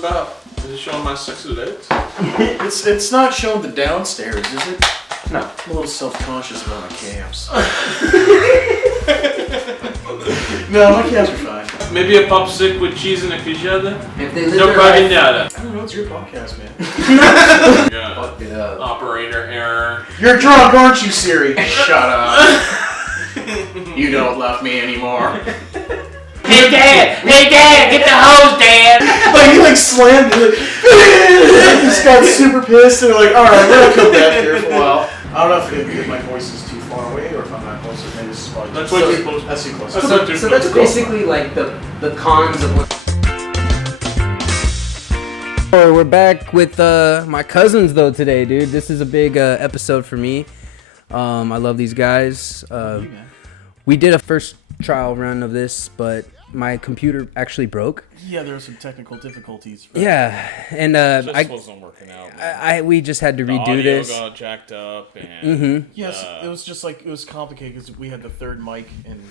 about? Is it showing my sexy legs? It's not showing the downstairs, is it? No. I'm a little self-conscious about my calves. No, my calves are fine. Maybe a popsicle with cheese and a quijada? If they live No their life, praguinada. I don't know, it's your podcast, man. Yeah. fuck it up. Operator error. You're drunk, aren't you, Siri? Shut up. You don't love me anymore. Hey Dad, get the hose, Dad. Like, he slammed it. He just got super pissed and like, alright, we're gonna come back here for a while. I don't know if my voice is too far away or if I'm not close. Maybe this is probably That's just- way too close. That's too close. That's So, not too so close. that's basically like the cons of what. We're back with my cousins though today, dude. This is a big episode for me. I love these guys. We did a first trial run of this, but my computer actually broke. Yeah, there were some technical difficulties. Right? Yeah, and Just wasn't working out. Man. we just had to The redo audio this. got jacked up and Yes, it was just like, it was complicated because we had the third mic and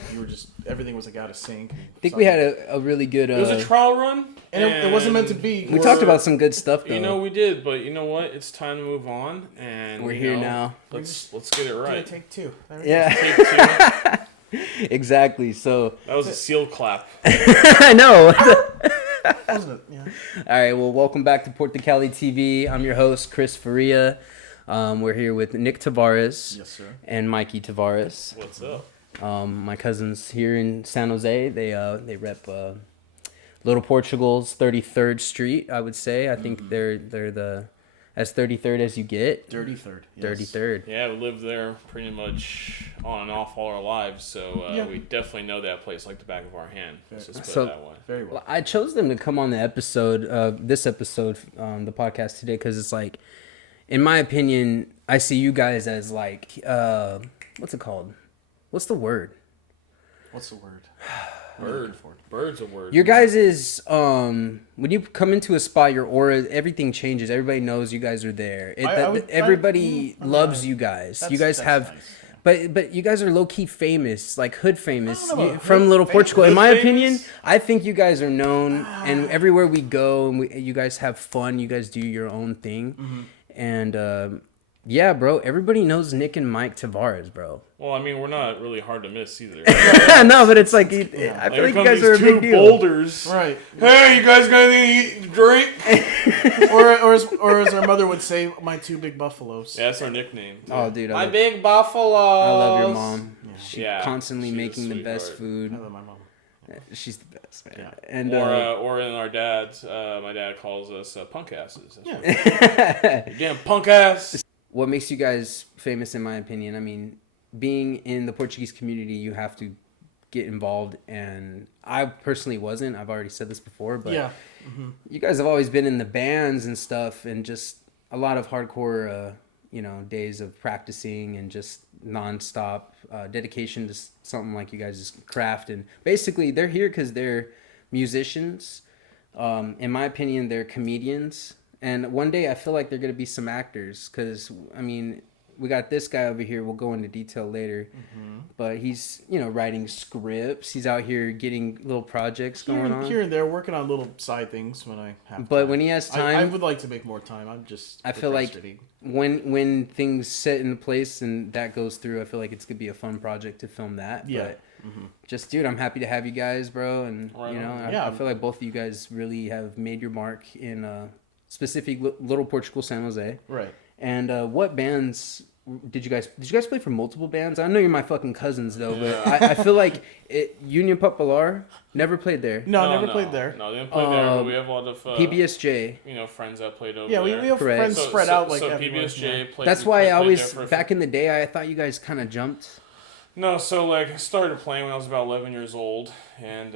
everything was like out of sync. I think we had a really good. it was a trial run. And it wasn't meant to be. We talked about some good stuff though. You know, we did, but you know what? It's time to move on, and We're here now. Let's get it right. Take two. There we Yeah. Take two. Exactly. So That was a seal clap. I know. go. Wasn't it? Yeah. All right. Well, welcome back to PortuCali TV. I'm your host, Chris Faria. We're here with Nick Tavares Yes, sir. and Mikey Tavares. What's up? My cousins here in San Jose. They rep Little Portugal's 33rd Street. I would say. I think they're the as 33rd as you get. 33rd. Yes. 33rd. Yeah, we lived there pretty much on and off all our lives, so we definitely know that place like the back of our hand. Let's just put it that way. Very well. Well, I chose them to come on the episode, the podcast today, because it's like, in my opinion, I see you guys as like, what's it called? What's the word? What's the word? Bird's a word. Your guys is, when you come into a spot, your aura, everything changes. Everybody knows you guys are there. Everybody loves you guys. You guys have... Nice. But you guys are low key famous, like hood famous about from Little Portugal. In Hood my famous? opinion, I think you guys are known, and everywhere we go, and you guys have fun. You guys do your own thing, and yeah, bro. Everybody knows Nick and Mike Tavares, bro. Well, I mean, we're not really hard to miss either. No, but it's like I feel like you guys are a big deal. Boulders. Right. Hey, you guys got anything to eat, drink? or as our mother would say, my two big buffaloes. Yeah, that's our nickname. Oh, dude, My big buffalo. I love your mom. She's Yeah, constantly she's a making the best sweetheart. food. I love my mom. She's the best, man. Yeah. And Or in our dad's, my dad calls us punk asses. That's damn punk ass. what makes you guys famous, in my opinion, I mean, being in the Portuguese community, you have to get involved, and I personally wasn't. I've already said this before, but Yeah. you guys have always been in the bands and stuff, and just a lot of hardcore, days of practicing and just nonstop dedication to something like you guys' craft. And basically, they're here because they're musicians. In my opinion, they're comedians. And one day I feel like they're going to be some actors because, I mean, we got this guy over here. We'll go into detail later. But he's, writing scripts. He's out here getting little projects going on. Here and there, working on little side things when I have But time. when he has time... I would like to make more time. I feel like when things set into place and that goes through, I feel like it's going to be a fun project to film that. Yeah. But just, dude, I'm happy to have you guys, bro. And, Right on. I feel like both of you guys really have made your mark in specific Little Portugal San Jose. Right. And what bands did you guys play for multiple bands? I know you're my fucking cousins though, but I feel like Union Popular never played there. No, never played there. No, they didn't play there, but we have a lot of PBSJ. friends that played over Yeah, there. we have Correct. friends spread out like so everywhere. PBSJ played. That's why I always there for a back in the day I thought you guys kind of jumped. No, so like I started playing when I was about 11 years old and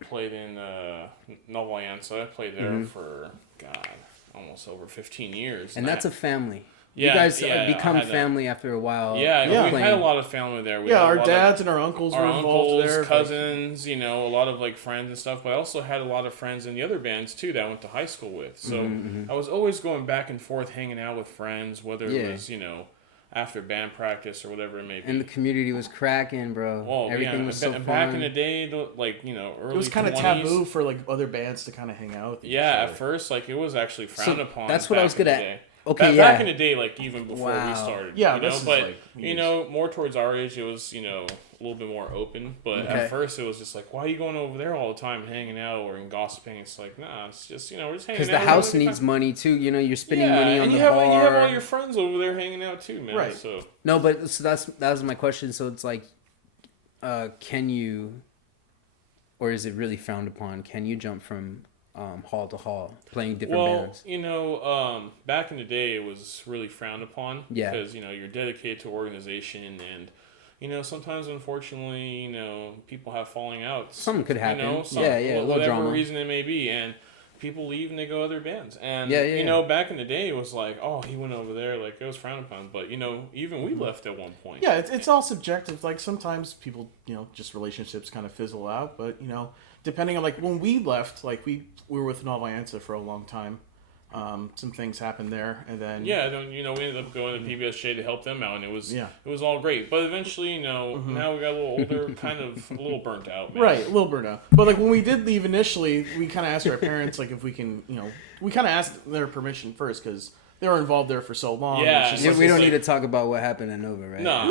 played in Nova Alianza. I played there for almost over 15 years. And that's a family. Yeah, you guys yeah, become I had family after a while. Yeah, we playing. had a lot of family there. We Yeah, had a our lot dads and our uncles were involved there. cousins, a lot of like friends and stuff. But I also had a lot of friends in the other bands too that I went to high school with. So I was always going back and forth, hanging out with friends. Whether it was after band practice or whatever it may be. And the community was cracking, bro. Well, Everything was so fun. Back in the day, like, early It was kind of 20s, taboo for like other bands to kind of hang out with each other. at first, like, it was actually frowned upon. That's what I was back in gonna. the day. Okay, Back in the day, like, even before we Wow. started. Yeah, you know, this is but like more towards our age, it was a little bit more open. But Okay. at first, it was just like, why are you going over there all the time, hanging out or and gossiping? It's like, nah, it's just we're just hanging out. Because the house needs money too. You're spending money on and the you have bar. all your friends over there hanging out too, man. Right. So No, but so that was my question. So it's like, can you, or is it really frowned upon? Can you jump from hall to hall playing different bands? Back in the day, it was really frowned upon. Yeah. Because you're dedicated to organization, and sometimes, unfortunately, people have falling outs. Something could happen. A little whatever drama. reason it may be, and people leave and they go other bands. And back in the day, it was like, oh, he went over there, like it was frowned upon. But even we left at one point. Yeah, it's all subjective. Like sometimes people, just relationships kind of fizzle out. But depending on like when we left, like we were with Nova Alianza for a long time. Some things happened there, and then we ended up going to PBSJ to help them out, and it was all great. But eventually, now we got a little older, kind of a little burnt out. Man. Right, a little burnt out. But like when we did leave initially, we kind of asked our parents like if we can, we kind of asked their permission first because they were involved there for so long. Yeah, it's just Yeah, like, we don't need to talk about what happened at Nova, right? No.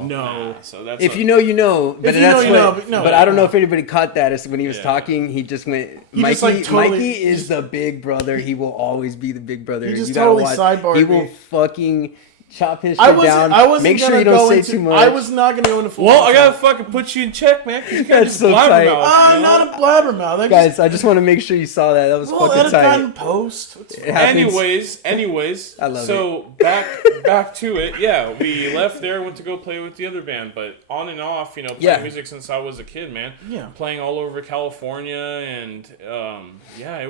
No. So that's If you know, you know. But If you know, that's you what. know, But I don't know if anybody caught that. When he was Yeah. talking, he just went. He Mikey, just, like, totally- Mikey is the big brother. He will always be the big brother. He just You gotta totally watch. sidebarred He will me. fucking chop his I shit down. wasn't Make sure gonna you don't go say into, too much. I was not going to go into full. well, I gotta fucking put you in check, man. 'Cause you can't That's just so tight. blabbermouth. I'm not a blabbermouth. Guys, I just want to make sure you saw that. That was We'll fucking edit that in tight. post. It's fine. It happens. Anyways, I love so back to it. Yeah, we left there, went to go play with the other band, but on and off, playing Yeah. music since I was a kid, man. Yeah. Playing all over California, and it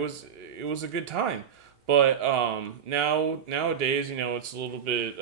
was a good time. But nowadays, it's a little bit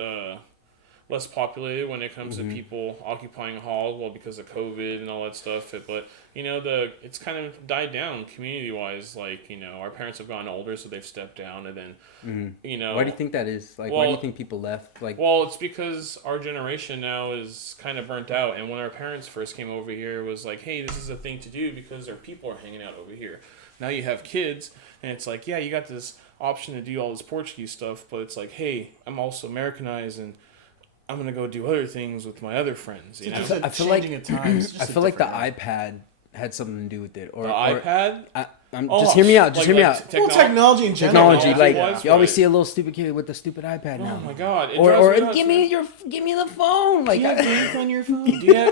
less populated when it comes to people occupying halls, well, because of COVID and all that stuff. But it's kind of died down community wise. Like our parents have gotten older, so they've stepped down, and then Why do you think that is? Like, why do you think people left? Like, well, it's because our generation now is kind of burnt out. And when our parents first came over here, it was like, hey, this is a thing to do because our people are hanging out over here. Now you have kids, and it's like, yeah, you got this option to do all this Portuguese stuff, but it's like, hey, I'm also Americanized, and I'm going to go do other things with my other friends, you know? Just a I feel like- changing at times. It's I just a feel like the different- iPad had something to do with it. Or The iPad? just hear me out. Just hear me out. Well, technology in general. Technology, like Technology-wise, you always right. see a little stupid kid with a stupid iPad now. Oh my god. It Or drives me nuts, give man. me the phone. Like, on your phone. Yeah.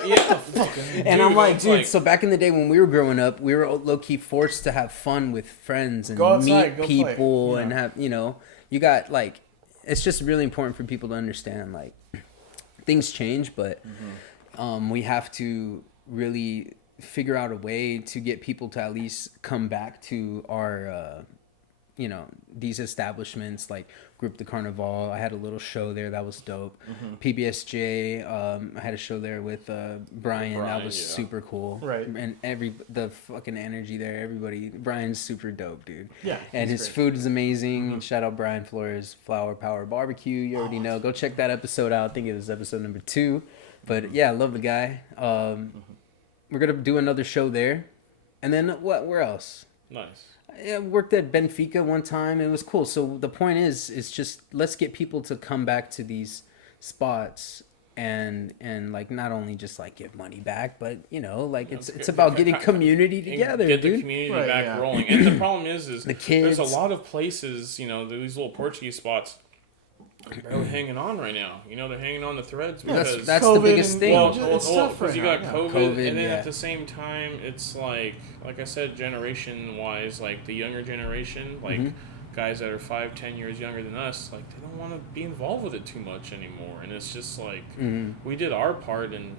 and I'm like, it's dude. So back in the day when we were growing up, we were low key forced to have fun with friends and Go outside, meet go play. people Yeah. and have you got like, it's just really important for people to understand like things change, but we have to really figure out a way to get people to at least come back to our these establishments like Group de Carnaval. I had a little show there that was dope. PBSJ, I had a show there with Brian. That was yeah. super cool. Right. And the fucking energy there, everybody. Brian's super dope, dude. Yeah, And he's his great. food is amazing. Shout out Brian Flores, Flower Power Barbecue. You already know. Go check that episode out. I think it was episode number 2. But yeah, I love the guy. We're gonna do another show there. And then where else? Nice. I worked at Benfica one time. It was cool. So the point is just let's get people to come back to these spots and like not only just like give money back, but it's about getting community together, Get the dude. community Right, back yeah. rolling. And the problem is The kids. there's a lot of places, these little Portuguese spots are barely hanging on right now. They're hanging on the threads because That's the COVID biggest and- thing. well, it's tough because right you now, got yeah. COVID, COVID, and then yeah. at the same time, it's like I said, generation wise, like the younger generation, like guys that are 5-10 years younger than us, like they don't want to be involved with it too much anymore, and it's just like we did our part, and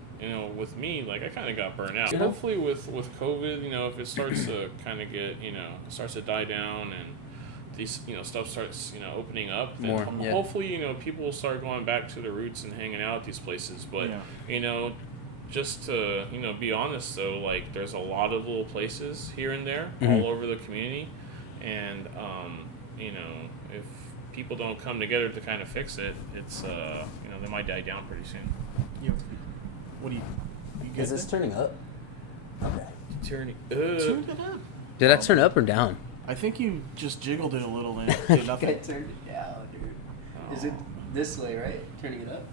with me, like I kind of got burnt out. Hopefully, with COVID, if it starts to kind of get, it starts to die down and these stuff starts opening up, then More, yeah. hopefully people will start going back to their roots and hanging out at these places. But just to be honest though, like there's a lot of little places here and there all over the community, and if people don't come together to kind of fix it, it's they might die down pretty soon. What do you get? Is this turning up? Okay. Turn Turn it up. Did I turn up or down? I think you just jiggled it a little and it did nothing. I turned it down, dude. Is it this way, right? Turning it up?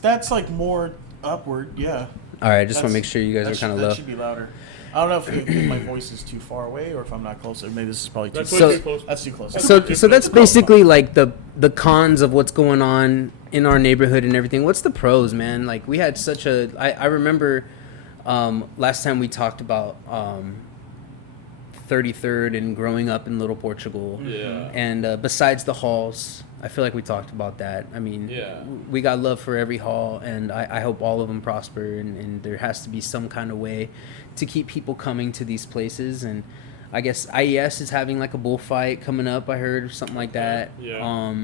That's like more upward, yeah. All right, just want to make sure you guys are kind of low. That should be louder. I don't know if my voice is too far away or if I'm not closer. Maybe this is probably too That's close. too close. That's too close. So that's basically like the cons of what's going on in our neighborhood and everything. What's the pros, man? Like we had such a I remember last time we talked about 33rd and growing up in Little Portugal. Yeah. And besides the halls, I feel like we talked about that. I mean, we got love for every hall, and I hope all of them prosper, and there has to be some kind of way to keep people coming to these places. And I guess IES is having like a bullfight coming up, I heard, or something like that. Yeah.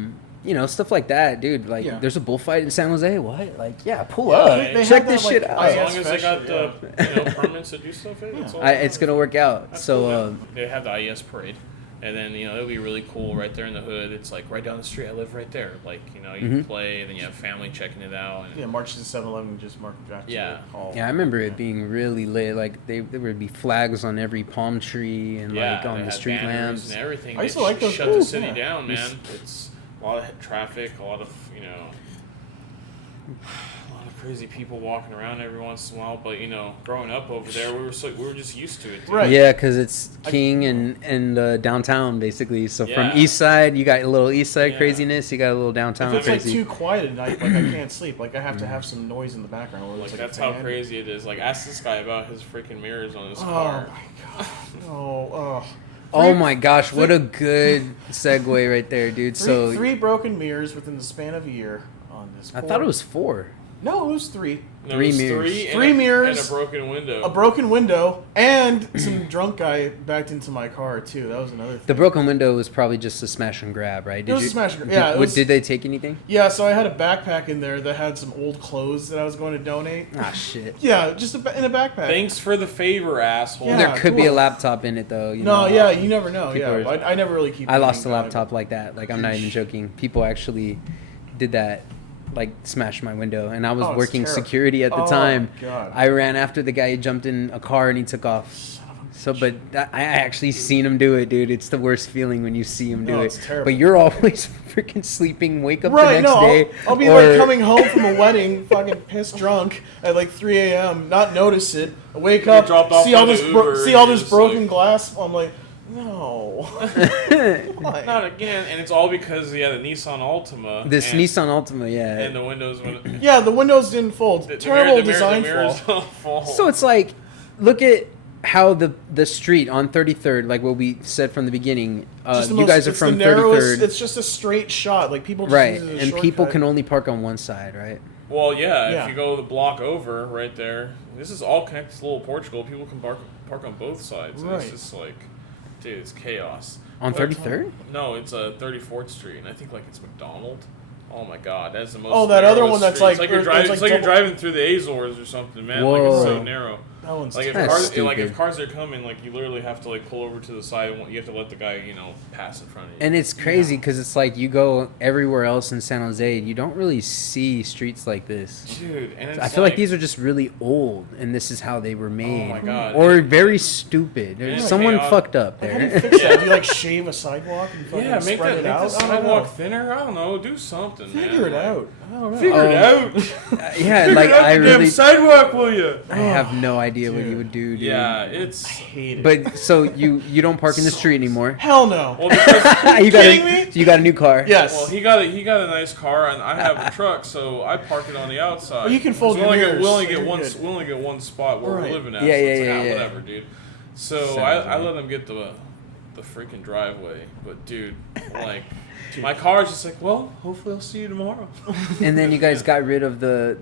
Stuff like that, dude. Like, there's a bullfight in San Jose. What? Like, pull Yeah, up. they Check have this that, shit like, out. As long as they special, got the permits to do stuff, It's gonna work out. That's So, cool, they have the IES parade, and then it'll be really cool right there in the hood. It's like right down the street. I live right there. Like you play, and then you have family checking it out. And March to 7-Eleven just marked back to the hall. yeah, I remember it being really lit. Like there would be flags on every palm tree and like on the street lamps and everything. I used to They like those. shut the city down, man. It's a lot of traffic, a lot of crazy people walking around every once in a while. But growing up over there, we were just used to it. Dude. Right. Yeah, because it's King and downtown basically. So from East Side, you got a little East Side craziness. You got a little downtown If it's crazy. like too quiet at night, like I can't sleep. Like I have to have some noise in the background. Or Like it's that's a how fan. crazy it is. Like ask this guy about his freaking mirrors on his Oh car. my god. Oh. Oh my gosh, what a good segue right there, dude. Three broken mirrors within the span of a year on this. I thought it was 4. No, it was 3. No, Three it was mirrors. Three mirrors, and a broken window. A broken window, and some drunk guy backed into my car too. That was another thing. The broken window was probably just a smash and grab, right? It was a smash and grab. Yeah. Did they take anything? Yeah, so I had a backpack in there that had some old clothes that I was going to donate. Ah, shit. Yeah, just in a backpack. Thanks for the favor, asshole. Yeah. There could be a cool. laptop in it, though. You No, know? yeah, you never know. People Yeah, are- I never really keep. I lost a anything laptop like that. Like, I'm not even joking. People actually did that, like, smashed my window. And I was Oh, it's working terrible. security at the Oh, time. God. I ran after the guy. He jumped in a car and he took off. So, but I actually seen him do it, dude. It's the worst feeling when you see him do No, it. it's terrible. But you're always freaking sleeping. Wake up Right, the next no, day. I'll be or- like coming home from a wedding, fucking pissed drunk at like 3 a.m. Not notice it. I wake You get up, dropped off see all by this, the Uber, see all and this you're just broken like- glass. I'm like, no. Why? Not again, and it's all because the Nissan Altima. This and, Nissan Altima, yeah. and the windows. Yeah, the windows didn't fold. Terrible design mirrors flaw. don't fall. So it's like, look at how the street on 33rd, like what we said from the beginning, Just the you most- guys are it's from the narrowest, 33rd. It's just a straight shot. Like people just Right, use it as a and people shortcut. can only park on one side, right? Well, yeah, Yeah. if you go the block over right there, this is all connected to Little Portugal. People can park on both sides. And Right. It's just like, dude, it's chaos. On But- 33rd? No, it's 34th Street, and I think like it's McDonald. Oh my God, that's the most. Oh, that other narrowest one that's street. It's like- like you're it's driving. like It's like you're double- driving through the Azores or something, man. Like Whoa. it's so narrow. That one's Like if That's cars, stupid. if cars are coming, like you literally have to like pull over to the side. And you have to let the guy, pass in front of you. And it's crazy because it's like you go everywhere else in San Jose, you don't really see streets like this. Dude, and it's I feel like these are just really old, and this is how they were made. my God. Or very stupid. And Someone chaotic. fucked up How do you there. fix that? Do you like shave a sidewalk and fucking Yeah, make spread that it make out? the I don't sidewalk know. thinner. I don't know. Do something. Figure man. it out. I don't know. Figure it out. Yeah, Figure like out I the damn really, sidewalk, will you? I have no idea what Dude. you would do, dude. Yeah, it's. I hate it. But so you don't park in the street anymore. Hell no. Well, because, you got kidding me? you got a new car. Yes. well, he got a nice car, and I have a truck, so I park it on the outside. Well, you can fold So your we mirrors, only so get you're one. good. We only get one spot where Right. we're living at. Yeah, so yeah, it's like, yeah, ah, yeah. whatever, dude. So Sounds I right. let them get the freaking driveway, but dude, like. My car's just like, well, hopefully I'll see you tomorrow. And then you guys got rid of the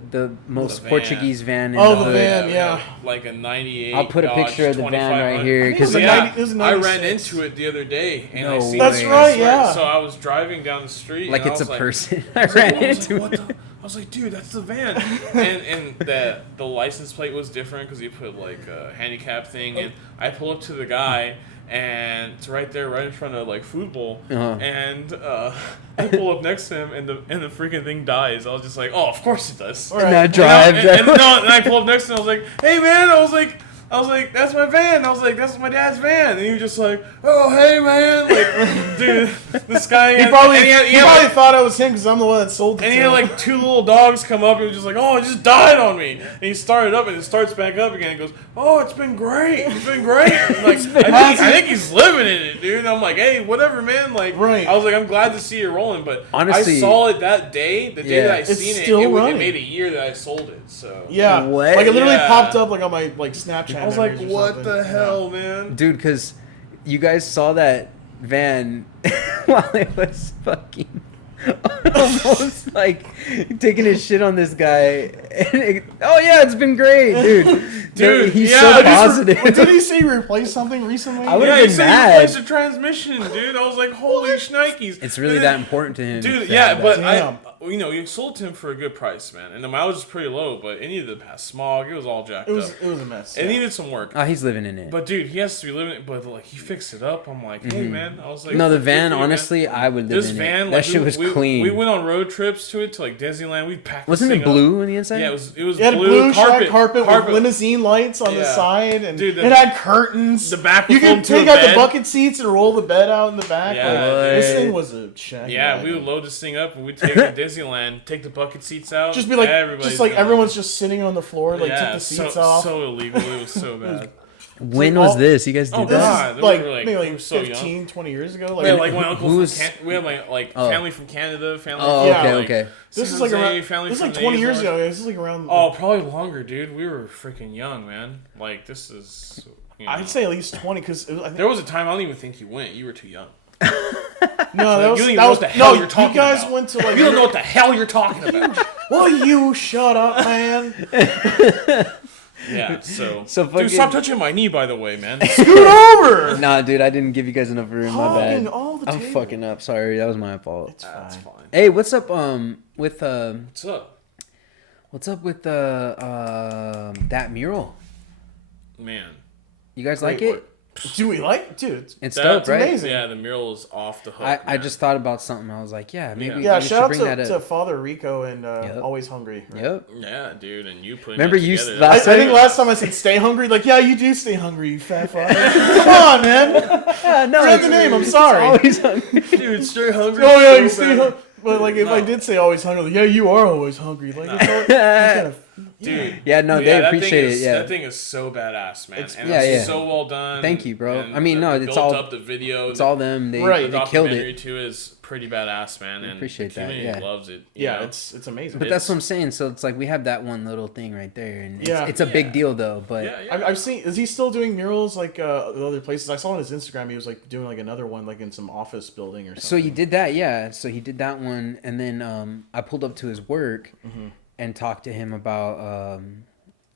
most van. Portuguese van. In Oh, the the hood. van. we yeah. got, like a '98. I'll put a Dodge picture of the van right 2500. here I think it was because a Yeah, 90 it was a I ran 96. into it the other day, and No I seen That's the right, van. yeah. So I was driving down the street, like and it's I a was like, person. I I was ran like, into what it. the? I was like, dude, that's the van. and the license plate was different because he put like a handicap thing, and I pull up to the guy. and it's right there, right in front of like food bowl. Uh-huh. And I pull up next to him, and the freaking thing dies. I was just like, oh, of course it does. Right. And I drive. And I pull up next to him. I was like, hey man, I was like, that's my van. I was like, that's my dad's van. And he was just like, oh, hey man, like, dude, this guy. He probably thought I was him because I'm the one that sold it. And to he had him. like 2 little dogs come up and he was just like, oh, it just died on me. And he started up and it starts back up again. He goes, oh, it's been great. It's been great. Like, I think he's living in it, dude. And I'm like, hey, whatever, man. Like, right. I was like, I'm glad to see it rolling. But honestly, I saw it that day. The day that I it's seen still it made a year that I sold it. So yeah, what? Like it literally popped up like on my like Snapchat. I was like, what the hell, man? Dude, because you guys saw that van while it was fucking almost like taking his shit on this guy. Oh yeah, it's been great, dude. Dude, he's yeah, so positive. Did he say he replaced something recently? I would've Yeah, he been said mad. he replaced the transmission, dude. I was like, holy shnikes. It's really that important to him, Dude, to yeah, have but that. you sold to him for a good price, man. And the mileage was pretty low, but it needed to pass smog. It was all jacked up. It was a mess. It needed some work. Oh, he's living in it. But dude, he has to be living it. But like, he fixed it up. I'm like, hey man. I was like, no, the good van, for you, honestly, man. I would live This in van, it. like, That shit was clean. We went on road trips to it to like Disneyland. We packed. Wasn't this it thing blue up. on the inside? Yeah, it was It had blue blue shag carpet with limousine lights on the Yeah. side, and Dude, it had curtains. The back you was could folded to take a out the bed. bucket seats and roll the bed out in the back. Yeah, like, dude. this thing was a shag. Yeah, we would load this thing up and we'd take it to Disneyland, take the bucket seats out. Just be like, everybody's everyone's just sitting on the floor, like yeah, took the seats so, off. so illegal. It was so bad. When like was all- this? You guys did Oh, that? God. This is like we were, like, maybe we like were so 15, young. 20 years ago. We had like my uncle who's- we had my family from Canada, family Oh, from okay, like, okay. This San is like Jose, around. family This is from like the 20 years Azores. ago. This is like around. Oh, probably longer, dude. We were freaking young, man. Like, this is... I'd say at least 20 because There was a time I don't even think you went. You were too young. no, You that don't was even that know was what the hell no. you're talking You guys about. went to like. You don't know what the hell you're talking about. Will you shut up, man? Yeah, so So fucking- dude, stop touching my knee, by the way, man. Scoot over. Nah, dude, I didn't give you guys enough room. My Hogging bad. all the I'm table. fucking up. Sorry, that was my fault. It's That's fine. fine. Hey, what's up? With What's up, what's up with that mural? man? You guys Great like it? work. Do we like? Dude, It's That's dope, right? amazing. Yeah, the mural is off the hook. I man. just thought about something. I was like, yeah, maybe yeah. we should Shout out bring to, that to up. Father Rico and Yep. Always Hungry. Right? Yep. Yeah, dude, and you putting Remember that you together, I last that's- think last time I said stay hungry. Like, yeah, you do stay hungry, you fat fuck. Come on, man. Yeah, no, Forget the name. I'm sorry. Always hungry. dude, stay hungry. Oh yeah, so you stay bad. hungry. But like, if I No. did say always hungry, like, yeah, you are always hungry. Like, it's all, it's kind of, Dude. Yeah, no, Dude, they that thing appreciate is- it. Yeah. That thing is so badass, man. It's- And yeah, it's yeah. so well done. Thank you, bro. And I mean, no, it's built all- up the video. It's all them. They, Right. the they killed documentary it. too is pretty badass, man. And Appreciate the that, community yeah. loves it. you yeah, know? it's amazing. But that's what I'm saying. So it's like we have that one little thing right there, and it's, Yeah. it's a big Yeah. deal though. But yeah, yeah. I've seen. Is he still doing murals like other places? I saw on his Instagram he was like doing like another one like in some office building or something. so he did that, yeah. So he did that one, and then I pulled up to his work and talked to him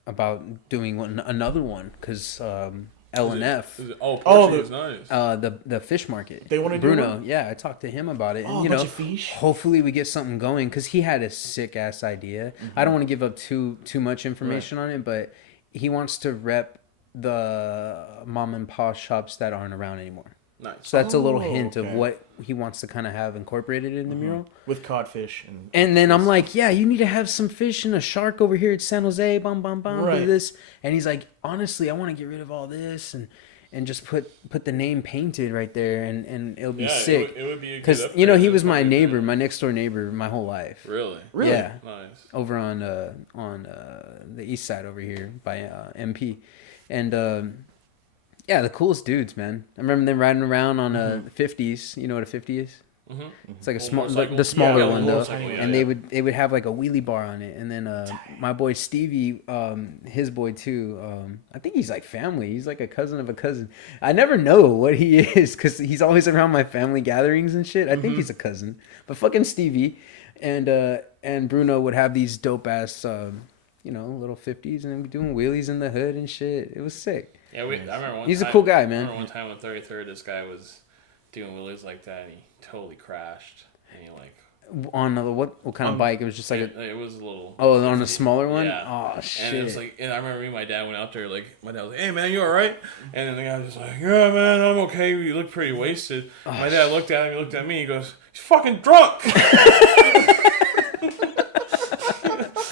about doing another one because L&F. Portuguese is nice. The fish market. They wanna do Bruno. one? Yeah, I talked to him about it, and Oh, you a bunch know, of fish? hopefully we get something going because he had a sick ass idea. I don't want to give up too much information on it, but he wants to rep the mom and pop shops that aren't around anymore. Nice. So that's a little Oh, hint of okay. what he wants to kind of have incorporated in the mural. with codfish And then I'm like, yeah, you need to have some fish and a shark over here at San Jose, bum bum bum, do Right. this. And he's like, honestly, I want to get rid of all this and just put the name painted right there, and it'll be Yeah, sick. It would be a good Because upgrade you know he to was my fucking- neighbor, my next door neighbor, my whole life. Really? Really? Yeah, Nice. over on the east side over here by MP, and yeah, the coolest dudes, man. I remember them riding around on 50s. You know what a 50 is? Mm-hmm. It's like a Little small, motorcycle? the smaller Yeah, one little though, motorcycle, yeah, and yeah. they would have like a wheelie bar on it, and then my boy Stevie, his boy too. I think he's like family. He's like a cousin of a cousin. I never know what he is because he's always around my family gatherings and shit. I think he's a cousin, but fucking Stevie, and Bruno would have these dope ass, little 50s and doing wheelies in the hood and shit. It was sick. Yeah, I remember one He's a time, cool guy, I man. remember one time on 33rd, this guy was doing wheelies like that, and he totally crashed. And he like, On what kind of bike? It was just like it was a little. Oh, on a smaller one. Yeah. Oh shit. And it was like, and I remember me and my dad went out there. Like my dad was like, "Hey man, you all right?" And then the guy was just like, "Yeah man, I'm okay. You look pretty wasted." Oh, my dad looked at him. He looked at me. He goes, "He's fucking drunk."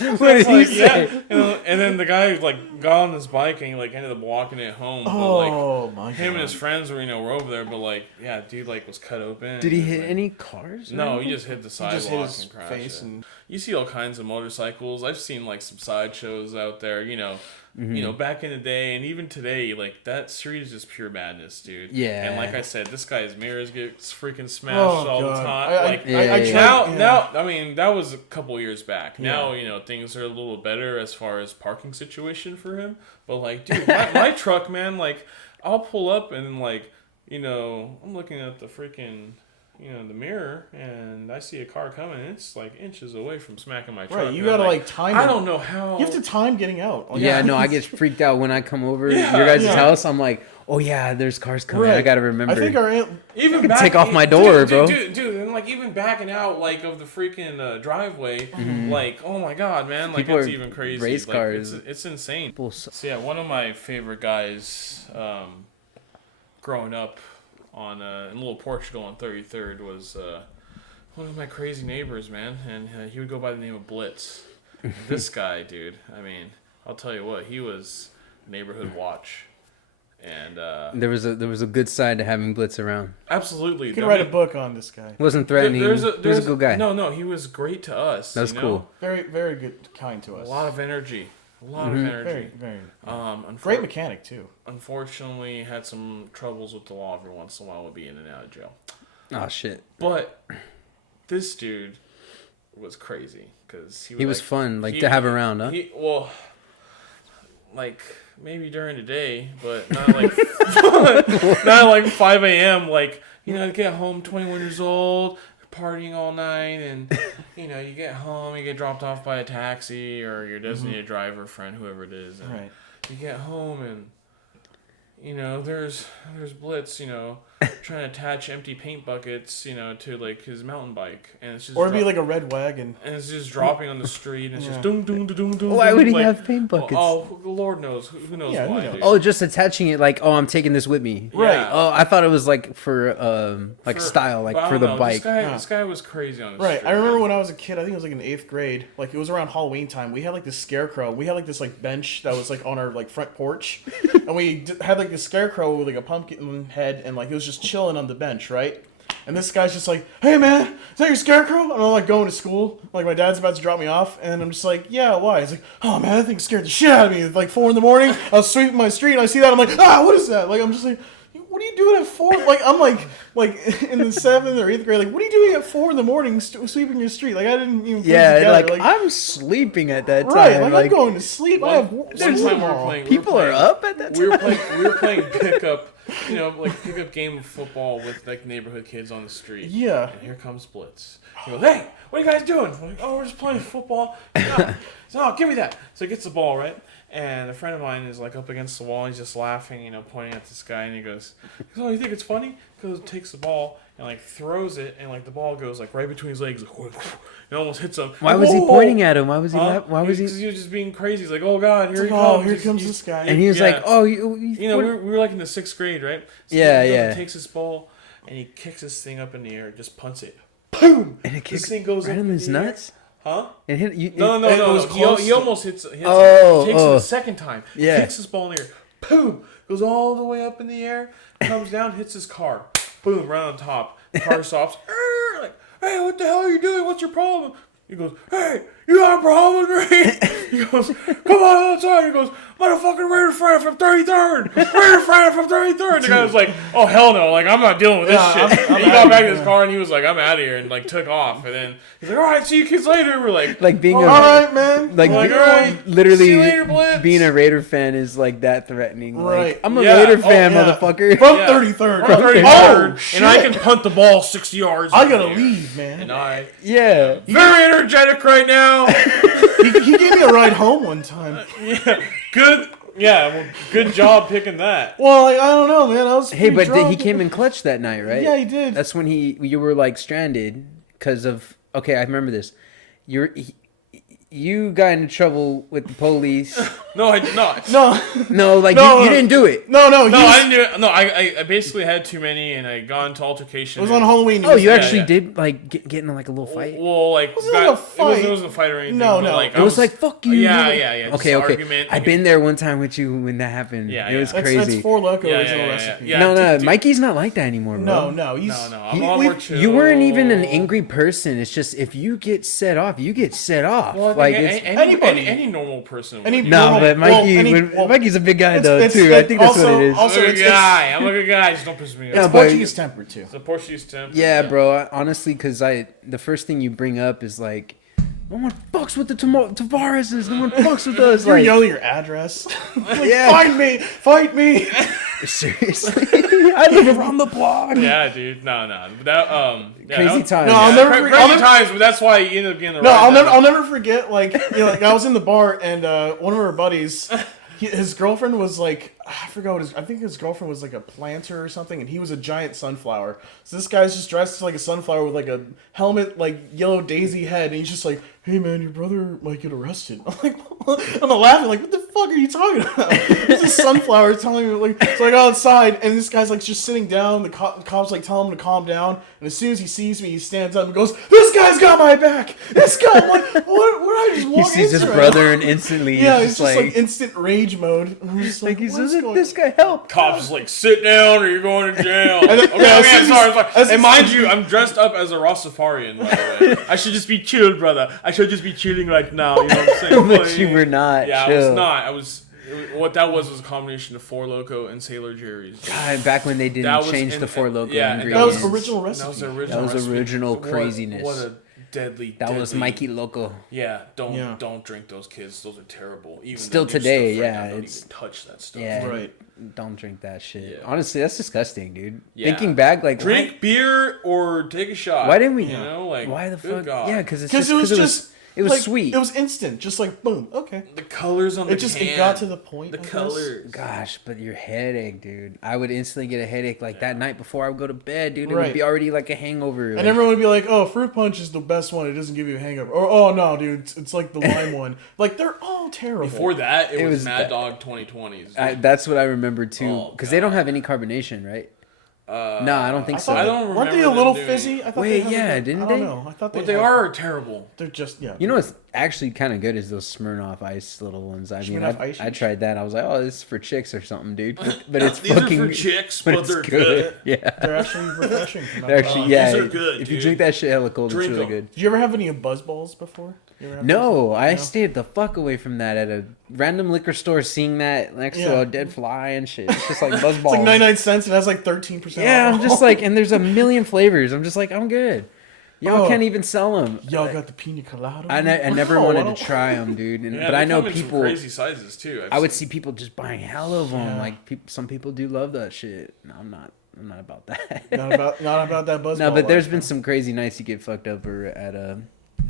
What did he say? Yeah. And then the guy like got on his bike and he like ended up walking it home. Oh but, like, my god. Him and his friends were were over there, but like yeah, dude like was cut open. Did he and, hit like, any cars? No, he just hit the He sidewalk just hit his and crashed face it. and You see all kinds of motorcycles. I've seen like some sideshows out there. Back in the day and even today, like that street is just pure madness, dude. Yeah. And like I said, this guy's mirrors get freaking smashed all the time. Yeah. I mean, that was a couple years back. Yeah. Now, things are a little better as far as parking situation for him. But like, dude, my truck, man, like, I'll pull up and like, I'm looking at the freaking. The mirror, and I see a car coming, and it's like inches away from smacking my truck. right, you gotta like time. I don't know how. You have to time getting out. Like, Yeah, no, I get freaked out when I come over Yeah, your guys' yeah. house. I'm like, oh yeah, there's cars coming. Right. I gotta remember. I think our aunt. Even could take off my door, bro. Dude, and like even backing out like of the freaking driveway, like oh my god, man, like People it's are even crazy. race Like, cars. it's insane. People So yeah, one of my favorite guys, growing up on in Little Portugal on 33rd was one of my crazy neighbors, man, and he would go by the name of Blitz. This guy, dude, I mean, I'll tell you what, he was neighborhood watch. And There was a good side to having Blitz around. absolutely, You could write a book on this guy. Wasn't threatening. There's a good guy. No, he was great to us. That's cool. Very, very good, kind to A us. lot of energy. A lot of Very, energy. very. Great mechanic too. Unfortunately, had some troubles with the law every once in a while with being in and out of jail. Oh shit. But this dude was crazy because He was fun, to have around, huh? Like maybe during the day, but not like not like 5 a.m. Like you get home 21 years old, partying all night, and you get home, you get dropped off by a taxi or your designated driver friend, whoever it is, and Right. you get home and there's Blitz, trying to attach empty paint buckets, to like his mountain bike, and it's just Or it'd be like a red wagon. and it's just dropping on the street, and it's Yeah. just doom doom doom doom. Why would he like, have paint buckets? Oh, Lord knows. Who knows Yeah, who why? knows? Dude. Oh, just attaching it like, oh, I'm taking this with me. Yeah. Right. Oh, I thought it was like for style, like but I for don't the know, bike. This guy was crazy on the Right. street. I remember when I was a kid, I think it was like in 8th grade, like it was around Halloween time. We had like this scarecrow. We had like this like bench that was like on our like front porch. And we had like this scarecrow with like a pumpkin head, and like it was just chilling on the bench, right? And this guy's just like, "Hey man, is that your scarecrow?" And I'm like going to school. Like my dad's about to drop me off, and I'm just like, "Yeah, why?" He's like, "Oh man, that thing scared the shit out of me." It's like 4 a.m. I was sweeping my street, and I see that. I'm like, "Ah, what is that?" Like I'm just like, "What are you doing at 4?" Like I'm like in the 7th or 8th grade. Like, what are you doing at 4 a.m. Sweeping your street? Like I didn't even. Put it Yeah, together. like I'm sleeping at that time. Right, like I'm going to sleep. I have One school time we were tomorrow. playing. People are up at that time. We were playing pickup. Pickup game of football with like neighborhood kids on the street. Yeah. And here comes Blitz. He goes, "Hey, what are you guys doing?" I'm like, "Oh, we're just playing football." No, give me that. So he gets the ball, right? And a friend of mine is like up against the wall. And he's just laughing, pointing at this guy, and he goes, "Oh, you think it's funny?" Because he takes the ball and like throws it, and like the ball goes like right between his legs, like, and almost hits him. Why was he pointing at him? Why was he? Why was he? Because he was just being crazy. He's like, "Oh God, here he Oh, comes!" here comes this guy. And he was Yeah. like, "Oh, we were like in the 6th grade, right?" So Yeah, he goes and yeah. takes this ball and he kicks this thing up in the air, just punts it. Boom! And it This kicks thing goes right up in in his the air. nuts. Huh? And hit you. No. it was close. He almost hits Oh, him. He takes it oh. the second time. Yeah. Kicks this ball in the air. Boom! Goes all the way up in the air. Comes down, hits his car. Boom! Right on top. The car stops. Like, "Hey, what the hell are you doing? What's your problem?" He goes, "Hey, you got a problem with me?" He goes, "Come on outside." He goes, "Motherfucking Raider friend from 33rd. Raider friend from 33rd." The guy was like, "Oh, hell no. Like, I'm not dealing with this shit." I'm And he got back to his car and he was like, "I'm out of here," and like took off. And then he's like, "All right, see you kids later." We're like being All a right, man. like all right, literally see you later, Blitz. being a Raider fan is like that threatening. Right. Like, I'm a Yeah. Raider Oh, fan, yeah. motherfucker. From Yeah. 33rd. From 33rd, Oh, shit. and I can punt the ball 60 yards. I in the gotta air. leave, man. And I Yeah. very energetic right now. He gave me a ride home one time. Yeah, good. Yeah, well, good job picking that. Well, I don't know, man. I was Hey, pretty but drunk. he came in clutch that night, right? Yeah, he did. That's when you were like stranded because of Okay, I remember this. You got into trouble with the police. No, I did not. No, No, like No, you didn't do it. no, No, I didn't do it. No, I basically had too many, and I got into altercation. It was on Halloween. Oh, you Yeah, actually yeah. did like get into like a little fight. Well, like Wasn't like a fight. It wasn't a fight or anything. No, but, no. Like, It was like fuck you. Yeah, you- yeah. Okay, just okay. Argument. I've been there one time with you when that happened. Yeah, it was yeah. crazy. That's Four Loko Yeah, original yeah, recipe. yeah. No, dude. Mikey's not like that anymore, bro. No, he's No. I'm a lot more chill. You weren't even an angry person. It's just if you get set off, you get set off. Well, I like think it's anybody. any normal person. Any- would. no, well, but Mikey, well, Mikey's a big guy it's- though it's- too. I think that's what also- it is. also- I'm a it's- good guy. I'm a good guy. Just don't piss me off. Yeah, It's but- Portuguese temper too. It's a Portuguese temper. Yeah, bro. Honestly, because the first thing you bring up is like, no one fucks with the Tavares. No one fucks with us. You're Like, yelling your address. Like, Yeah. fight me. seriously, I live around the block. Yeah, dude. No. But that yeah, Crazy that, time. No, I'll never forget. Crazy times, but that's why you ended up getting the No, ride down. I'll never forget. Like, like I was in the bar and one of our buddies, his girlfriend was like, I forgot what I think his girlfriend was like a planter or something, and he was a giant sunflower. So this guy's just dressed like a sunflower with like a helmet, like yellow daisy head, and he's just like, "Hey man, your brother might get arrested." I'm like, I'm laughing like, "What the fuck are you talking about?" It's a sunflower telling me like, so I go outside, and this guy's like just sitting down. The cops like tell him to calm down, and as soon as he sees me, he stands up and goes, "This guy's got my back." This guy, I'm like, what? What did I just He walk sees his into? brother and instantly Yeah, he's it's just like instant rage mode. And I'm just like he "What's says, going-" "This guy help." Cops is like, sit down or you're going to jail. then- Okay, yeah, okay, as soon sorry. as- And mind you, I'm dressed up as a Rastafarian, by the way. I should just be chilled, brother. I should just be chilling right now. You know what I'm saying? But you were not. Yeah, chill. I was not. What that was a combination of Four Loko and Sailor Jerry's. God, back when they That didn't was change in- the Four Loko yeah, and ingredients. That was original recipe. That was the original. That was recipe. original What- craziness. What a deadly. That was deadly- Mikey Loco. Yeah, Yeah. don't drink those kids. Those are terrible. Even Still the new today, stuff right yeah, now, don't it's- even touch that stuff. Yeah, Right. Don't drink that shit. Yeah. Honestly, that's disgusting, dude. Yeah. Thinking back, like Drink beer or take a shot. Why didn't we? You know, like why the good fuck? God. Yeah, because Because it was just it was like, sweet. It was instant, just like boom. Okay. The colors on the It just can. it got to the point. The I guess. colors. Gosh, but your headache, dude. I would instantly get a headache like that night before I would go to bed, dude. It would Right. be already like a hangover. And like- everyone would be like, "Oh, fruit punch is the best one. It doesn't give you a hangover." Or, "Oh no, dude, it's like the lime one." Like they're all terrible. Before that, it, It was was Mad that- Dog 2020s. that's what I remember too, Oh, because they don't God. have any carbonation, right? No, I don't think I so. thought I don't weren't they remember a little them doing- fizzy? I thought Wait, they had yeah, like, didn't I don't they? know. I thought they What they had- are terrible. They're just yeah. You know what's actually kind of good is those Smirnoff Ice little ones. I mean, Smirnoff Ice? I tried that. I was like, oh, this is for chicks or something, dude. But it's These fucking. are for chicks, but but it's they're good. good. Yeah. They're actually refreshing. They're actually, Oh, yeah. these are good, if you dude. drink that shit hella cold, Drink it's really 'em. good. Did you ever have any Buzz Balls before? You ever have No, those? I No? stayed the fuck away from that at a random liquor store, seeing that next to Yeah. a dead fly and shit. It's just like buzz It's balls. like 99 cents and it has like 13%. Yeah, I'm alcohol. just like, and there's a million flavors. I'm just like, I'm good. Y'all Oh. can't even sell them. Y'all got the pina colada. I never No, I wanted don't- to try them, dude. And, Yeah, but they I know come in some people. crazy sizes too. I would see people just buying hell of them. Yeah. Like some people do love that shit. No, I'm not. I'm not about that. Not about that Buzz No, Ball but there's life, been huh? some crazy nights you get fucked up or at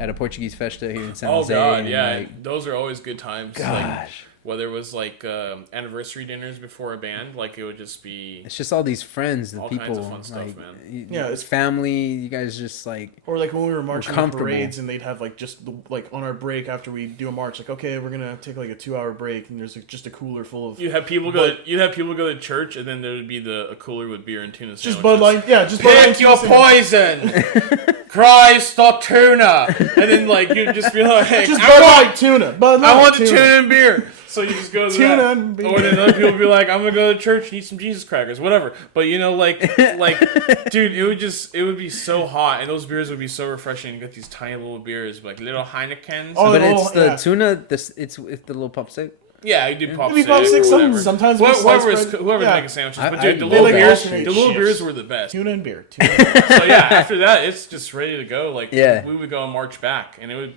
a Portuguese festa here in San Oh Jose. god, and, yeah, like, those are always good times. Like, gosh. whether it was like anniversary dinners before a band, like it would just be It's just all these friends, the All people, kinds of fun stuff, like, man. Yeah, it's family. You guys just like Or like when we were marching in comfortable. parades and they'd have like just like on our break after we do a march, like okay, we're gonna take like a 2-hour break and there's like, just a cooler full of you'd have people go to church, and then there would be a cooler with beer and tuna sandwiches. just Bud Light. Yeah, just Bud Light Pick your sandwiches. poison, Christ or tuna, and then like you just be like, hey, Just I Bud want- Light tuna. Bud Light I want the tuna. tuna and beer. So you just go to Tuna that. and beer. Or then other people be like, I'm gonna go to church and eat some Jesus crackers, whatever. But you know, like, dude, it would be so hot, and those beers would be so refreshing. You get these tiny little beers, like little Heinekens. Oh, but the it's little- the yeah. tuna. It's the little pop stick. Yeah, you do pop Maybe stick, pop stick, or whatever. sometimes we slice Whoever's bread. Yeah. making sandwiches. But I- dude, the I- little they, like, beers, alternate the little shifts. beers were the best. Tuna and beer. Tuna. So yeah, after that, it's just ready to go. Like Yeah. we would go and march back, and it would,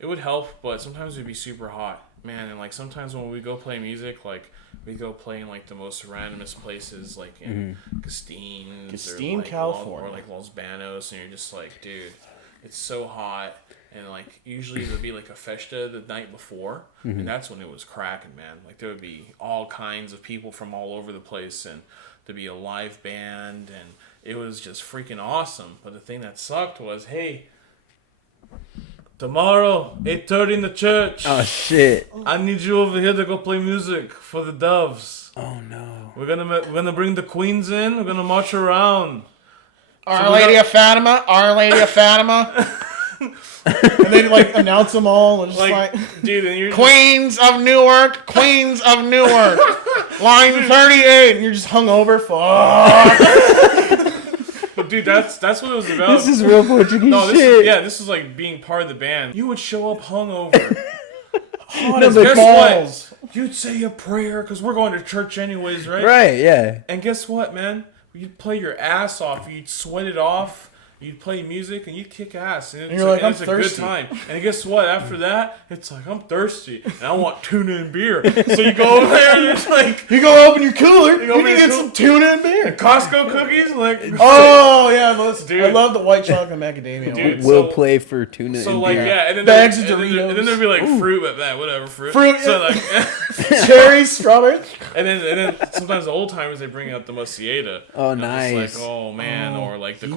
it would help, but sometimes it'd be super hot, man. And like sometimes when we go play music, like we go play in like the most randomest places, like in Castine, Castine, or, like, California. or like Los Banos, and you're just like, dude, it's so hot. And like usually there'd be like a festa the night before, and that's when it was cracking, man. Like there would be all kinds of people from all over the place, and to be a live band, and it was just freaking awesome. But the thing that sucked was, hey, tomorrow 8:30 in the church. Oh shit! I need you over here to go play music for the Doves. Oh no! We're gonna bring the queens in. We're gonna march around. Our Lady of Fatima, Our Lady of Fatima. And they like announce them all and just like dude, and you're Queens of Newark, Queens of Newark, line 38, and you're just hungover. Fuck. But dude, that's what it was about. This is real Portuguese shit. This is like being part of the band. You would show up hungover. No, Guess balls. what? You'd say a prayer because we're going to church anyways, right? Right, yeah. And guess what, man? You'd play your ass off. You'd sweat it off. You'd play music and you'd kick ass. And you're like, I'm it's a thirsty. good time. And guess what? After that, it's like, I'm thirsty and I want tuna and beer. So you go over there and it's like, You go open your cooler, you open can your get cool- some tuna and beer. Costco cookies, like Oh yeah, those, Dude. I love the white chocolate macadamia. Dude. ones. We'll So- play for tuna So and like beer. yeah, and then Bags of and Doritos. then there'd be like fruit, but that whatever fruit. Fruit, So yeah. like, Cherries, strawberries. and then sometimes the old timers they bring out the Macieta. Oh, And I'm nice. just like, oh man, or like the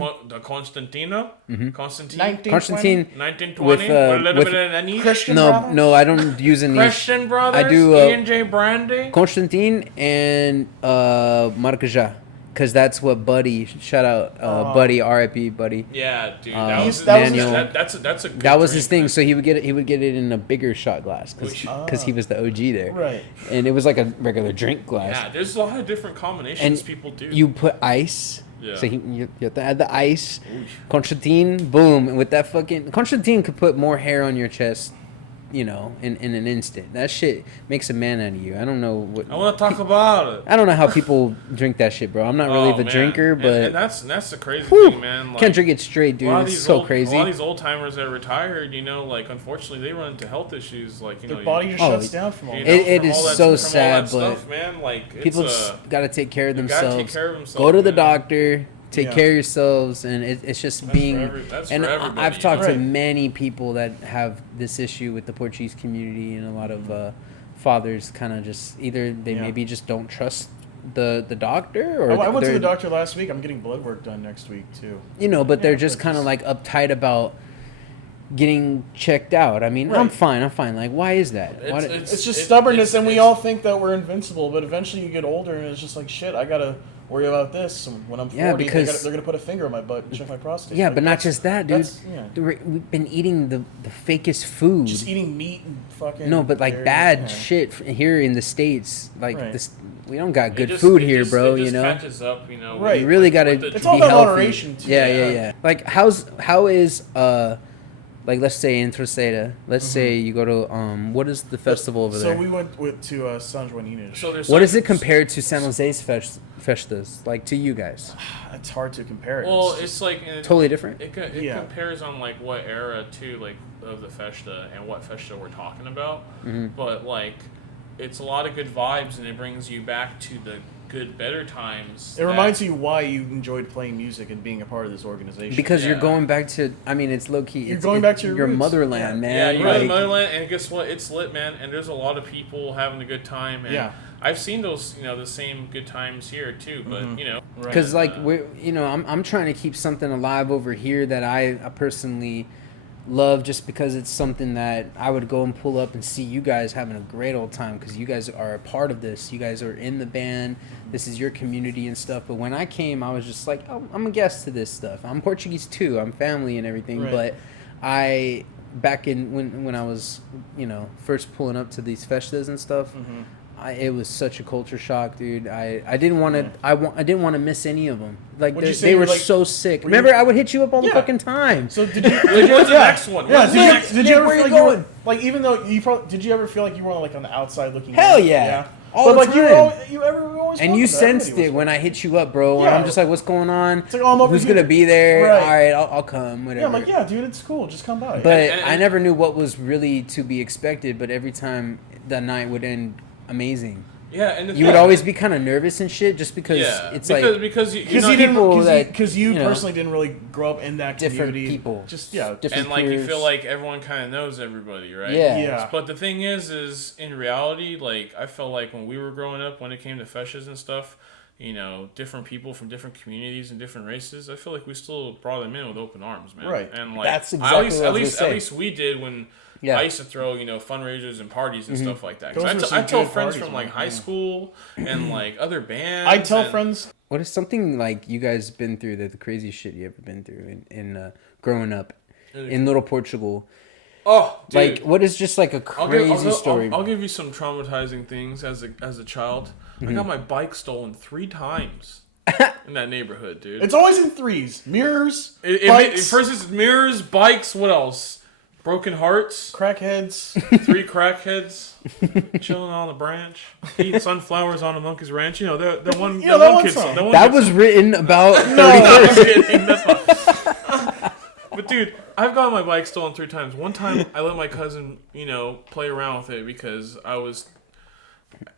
Constantino, Constantine, 1920. Constantine 1920 with, with a little with- bit of anise. Christian No, brothers? no, I don't use any. Christian Brothers, I do, E&J Brandy. Constantine and Maracajá, because that's what Buddy. Shout out, Buddy, R.I.P. Buddy. Yeah, dude, Manuel. that's a good That was drink, his thing. man. So he would get it in a bigger shot glass because he was the OG there. Right. And it was like a regular drink glass. Yeah, there's a lot of different combinations And people do. you put ice. Yeah. So you have to add the ice. Constantine, boom. And with that fucking... Constantine could put more hair on your chest, in an instant. That shit makes a man out of you. I don't know what... I want to talk about it. I don't know how people drink that shit, bro. I'm not really Oh, of a man. drinker, but... and that's the crazy Whew, thing, man. Like, can't drink it straight, a dude. lot of It's these so old, crazy. A lot of these old timers that are retired, like unfortunately they run into health issues, like Their body just Oh, shuts down from all you that. know, It from is all that- so from all sad, that but stuff, man. Like People it's, just gotta take care of you gotta themselves. take care of themselves. Go to the man. doctor. Take Yeah. care of yourselves, and it's just That's being. for that's and for everybody. I've talked to Right. many people that have this issue with the Portuguese community, and a lot of fathers kind of just either they Yeah. maybe just don't trust the doctor, or I went to they're- the doctor last week. I'm getting blood work done next week too. but they're Yeah, just but kind of just- like uptight about getting checked out. I mean, I'm Right. fine. Like, why is that? It's- Why, it's- It's just It- stubbornness, it's- and we it's- all think that we're invincible. But eventually, you get older, and it's just like shit. I gotta worry about this. And when I'm 40, Yeah, because- they're gonna put a finger on my butt and check my prostate. yeah, Like, but not that's- just that, dude. that's- yeah. We've been eating the fakest food. Just eating meat and fucking. No, but like dairy, bad yeah. shit here in the States. Like Right. this, we don't got It good just- food it here, just- bro. It just You know, catches up, Right. you really with- got to with the- be It's all about healthy. moderation, too. Yeah, Yeah. yeah. Like how is like let's say in Terceira, let's say you go to what is the festival over So there? we went to San Juaninas. So there's What is like- it compared to San Jose's festas? Like to you guys, It's hard to compare it. Well, just- it's like totally different. It Yeah. compares on like what era too, like of the festa and what festa we're talking about. Mm-hmm. But like, it's a lot of good vibes, and it brings you back to the good, better times. it reminds you why you enjoyed playing music and being a part of this organization. Because you're Yeah. going back to, I mean, it's low key. You're It's going back to your roots. motherland, Yeah. Yeah, man. you go to like, motherland, and guess what? It's lit, man. And there's a lot of people having a good time. And Yeah. I've seen those, the same good times here too. But Right. Because like I'm trying to keep something alive over here that I personally love, just because it's something that I would go and pull up and see you guys having a great old time, because you guys are a part of this. You guys are in the band. This is your community and stuff. But when I came, I was just like, oh, I'm a guest to this stuff. I'm Portuguese too. I'm family and everything. Right. But back in when I was first pulling up to these festas and stuff. It was such a culture shock, dude. I didn't want to. I didn't want to miss any of them. Like Would you say they you're were like- so sick. were you- Remember, I would hit you up all the Yeah. fucking time. So did you? What's the next one? Yeah, What's the next- did you ever where feel you like you were going? like, even though you probably did you ever feel like you were like on the outside looking Hell in? yeah. All But the like you were time. always, you always And welcome you to sensed everybody it was when I hit you up, bro. And Yeah. I'm just like, what's going on? It's like, oh, I'm over Who's here. gonna be there? Right. All right, I'll come. Whatever. Yeah, I'm like, yeah, dude, it's cool. Just come by. But And- I never knew what was really to be expected. But every time that night would end amazing. Yeah, and the You would thing- always be kind of nervous and shit, just because yeah, it's because, like because you because know, you didn't people because that, you you know, personally didn't really grow up in that different community. people. Just yeah, different and like you peers. feel like everyone kind of knows everybody, right? Yeah. Yeah. But the thing is in reality, like I felt like when we were growing up, when it came to feshes and stuff, different people from different communities and different races, I feel like we still brought them in with open arms, man. Right. And That's exactly what I was gonna at say. least we did when I used to throw, fundraisers and parties and stuff like that. 'Cause Those were some I tell good friends parties, from like man. high school and like other bands. I tell and- friends. What is something like you guys been through the craziest shit you ever been through in growing up in Little Portugal? Oh, dude. Like, what is just like a crazy story? I'll give you some traumatizing things as a child. I got my bike stolen 3 times in that neighborhood, dude. It's always in threes. Mirrors, bikes, First it's mirrors, bikes, what else? Broken hearts, crackheads. 3 crackheads chilling on the branch, eating sunflowers on a monkey's ranch. The one, Yeah, the that one one kid. song. The one That kid was song. written about No, I'm kidding. That's not. But dude, I've got my bike stolen 3 times. One time, I let my cousin, play around with it because I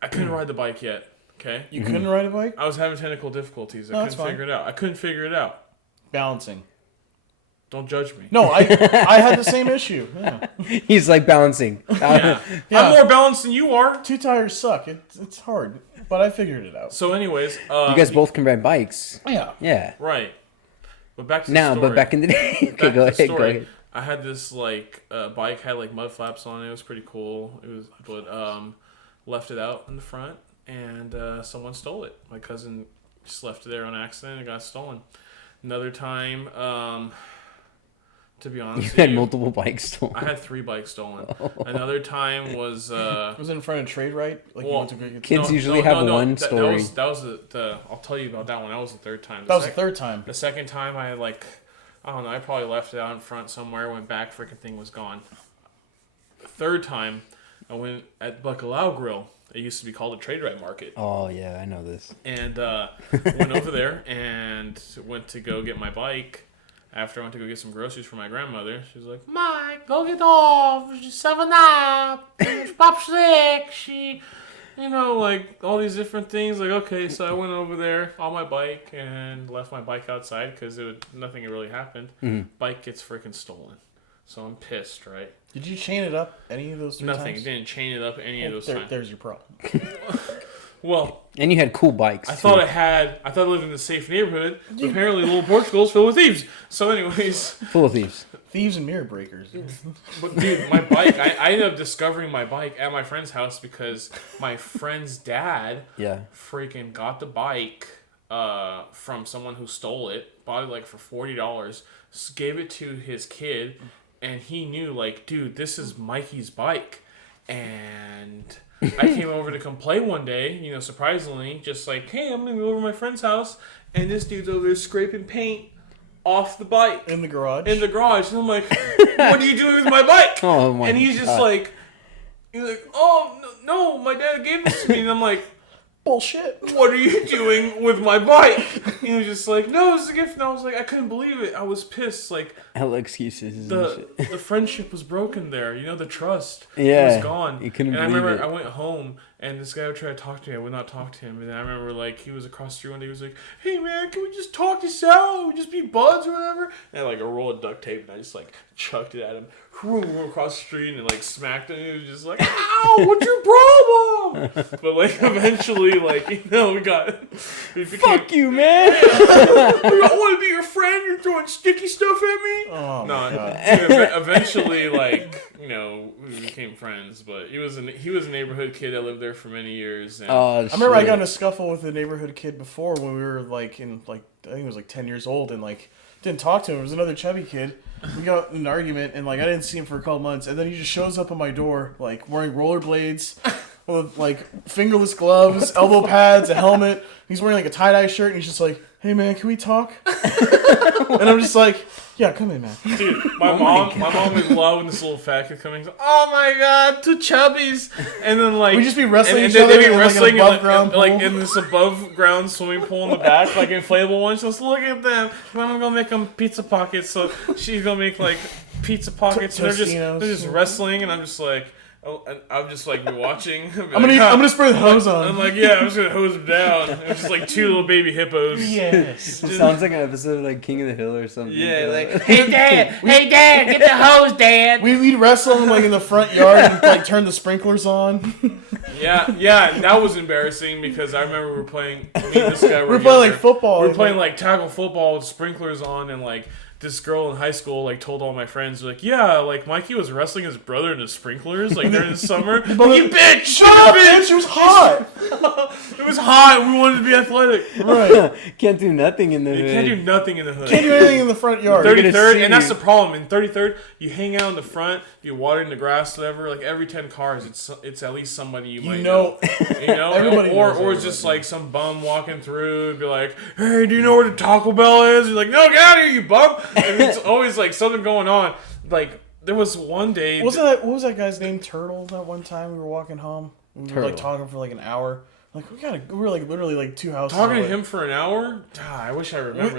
couldn't ride the bike yet. Okay, You couldn't ride a bike? I was having technical difficulties. I that's couldn't fine. figure it out. I couldn't figure it out. Balancing. Don't judge me. No, I had the same issue. Yeah. He's like balancing. Yeah. Yeah. I'm more balanced than you are. 2 tires suck. It's hard, but I figured it out. So, anyways, You guys both can ride bikes. Yeah. Yeah. right. But back to the Now, story. but back in the day. Okay, Back to go the ahead. Go story. ahead. I had this bike had like mud flaps on it. It was pretty cool. Left it out in the front, and someone stole it. My cousin just left it there on accident. It got stolen. Another time, to be honest, You with had you, multiple bikes stolen. I had 3 bikes stolen. Another time was. Was it in front of Trade Right? Like you Well, went to go get Kids usually have one story. That was the. I'll tell you about that one. That was the 3rd time. That was the 3rd time. The 2nd time, I I don't know. I probably left it out in front somewhere. Went back, freaking thing was gone. The 3rd time, I went at Bacalao Grill. It used to be called a Trade Right Market. Oh yeah, I know this. And went over there and went to go get my bike. After I went to go get some groceries for my grandmother, she was like, "Mike, go get off. 7-Up, popsicle." All these different things. Like, okay, so I went over there on my bike and left my bike outside because nothing really happened. Bike gets freaking stolen. So I'm pissed, right? Did you chain it up any of those 3 Nothing. times? Didn't chain it up any of those times. There's your problem. Well, And you had cool bikes. I thought I lived in a safe neighborhood. But apparently, Little Portugal's filled with thieves. So, anyways, full of thieves. Thieves and mirror breakers. but dude, my bike. I ended up discovering my bike at my friend's house because my friend's dad Yeah. freaking got the bike from someone who stole it. Bought it for $40. Gave it to his kid, and he knew dude, this is Mikey's bike, and. I came over to come play one day, surprisingly, just hey, I'm going to go over to my friend's house, and this dude's over there scraping paint off the bike In the garage. in the garage. And I'm like, what are you doing with my bike? Oh my And he's just God. he's like, oh, no, my dad gave this to me. And I'm like, Bullshit. what are you doing with my bike? He was just like, no, it's a gift. And I was like, I couldn't believe it. I was pissed. Hell excuses. and The shit. the friendship was broken there. The trust Yeah, was gone. you couldn't and I believe remember it. I went home and this guy would try to talk to me. I would not talk to him. And then I remember he was across the street one day. He was like, "Hey man, can we just talk this out? We just be buds or whatever." And I a roll of duct tape and I just chucked it at him. Across the street and smacked him. He was just like, "Ow, what's your problem?" But eventually we got. We became, Fuck you, man. I want to be your friend. You're throwing sticky stuff at me. Oh, No, my God. eventually, we became friends. But he was a neighborhood kid that lived there for many years. And Oh, I remember I got in a scuffle with a neighborhood kid before when we were I think it was 10 years old and didn't talk to him. It was another chubby kid. We got in an argument and I didn't see him for a couple months and then he just shows up at my door wearing rollerblades with fingerless gloves, elbow pads, a helmet. He's wearing a tie-dye shirt and he's just like, "Hey man, can we talk?" And I'm just like, "Yeah, come in, man." dude, my mom would love when this little fat kid coming. Oh my god, 2 chubbies, and then We just be wrestling and each then other they'd be in, wrestling an above-ground pool. in this above ground swimming pool in the back, inflatable ones. Just look at them. I'm gonna make them pizza pockets. So she's gonna make pizza pockets. And they're Tostinos. just wrestling, and I'm just like, Oh, and I'm just like watching. I'm gonna spray the hose on. I'm like, yeah, I'm just gonna hose him down. It was just like two little baby hippos. Yes. It sounds like an episode of like King of the Hill or something. Yeah, like, Hey dad, get the hose, dad. We'd wrestle him like in the front yard and like turn the sprinklers on. yeah, that was embarrassing because I remember we were playing. Me and this guy We were playing like football. We were playing like tackle football with sprinklers on, and like this girl in high school like told all my friends like, yeah, like Mikey was wrestling his brother in the sprinklers like during the summer. But you bitch, shut up, bitch! It was hot. It was hot. We wanted to be athletic. Right. Can't do nothing in the hood. You can't do nothing in the hood. Can't do anything in the front yard. 33rd, and that's the problem. In 33rd, you hang out in the front, you watering the grass, whatever. Like every 10 cars, it's at least somebody you might know. You know, Everybody knows or it's just like some bum walking through and be like, "Hey, do you know where the Taco Bell is?" You're like, "No, get out of here, you bum!" And it's always like something going on. Like there was one day. What was that guy's name? Turtle. That one time we were walking home, and we were like talking for like an hour. Like we were like literally like 2 houses Talking away. to him for an hour? I wish I remembered. We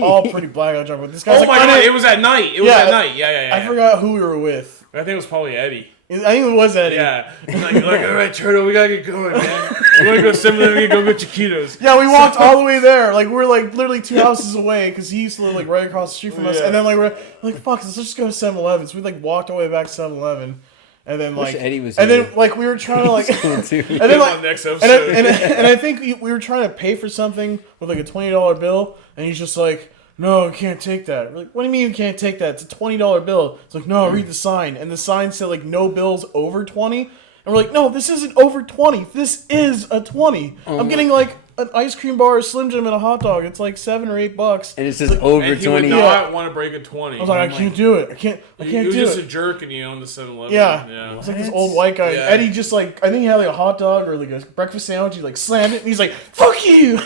were all pretty blackout drunk, but this guy's Oh like, my god, it was at night. It was at night. Yeah. I forgot who we were with. I think it was probably Eddie. I think it was Eddie. Yeah. Like, all right, Turtle, we gotta get going, man. We wanna go 7-Eleven, go get Chiquitos. Yeah, we walked all the way there. Like, we're like literally 2 houses away because he used to live like right across the street from us. Yeah. And then like we're like, fuck, let's just go to 7-Eleven. So we like walked all the way back to 7-Eleven. And then like, Eddie was and here. then like we were trying to like, Cool too. and then like, On next episode. and I think we were trying to pay for something with like a $20 bill, and he's just like, no, you can't take that. We're like, what do you mean you can't take that? It's a $20 bill. It's like, no, read the sign, and the sign said like no bills over 20, and we're like, no, this isn't over 20. This is a 20. I'm getting like an ice cream bar, a Slim Jim, and a hot dog. It's like $7 or $8. And it says like, over and he 20. would not want to break a 20. I was like, I can't do it. I can't He was do just it. a jerk and he owned the 7-Eleven. Yeah. It's like this old white guy. Yeah. Eddie just like, I think he had like a hot dog or like a breakfast sandwich. He like slammed it and he's like, fuck you.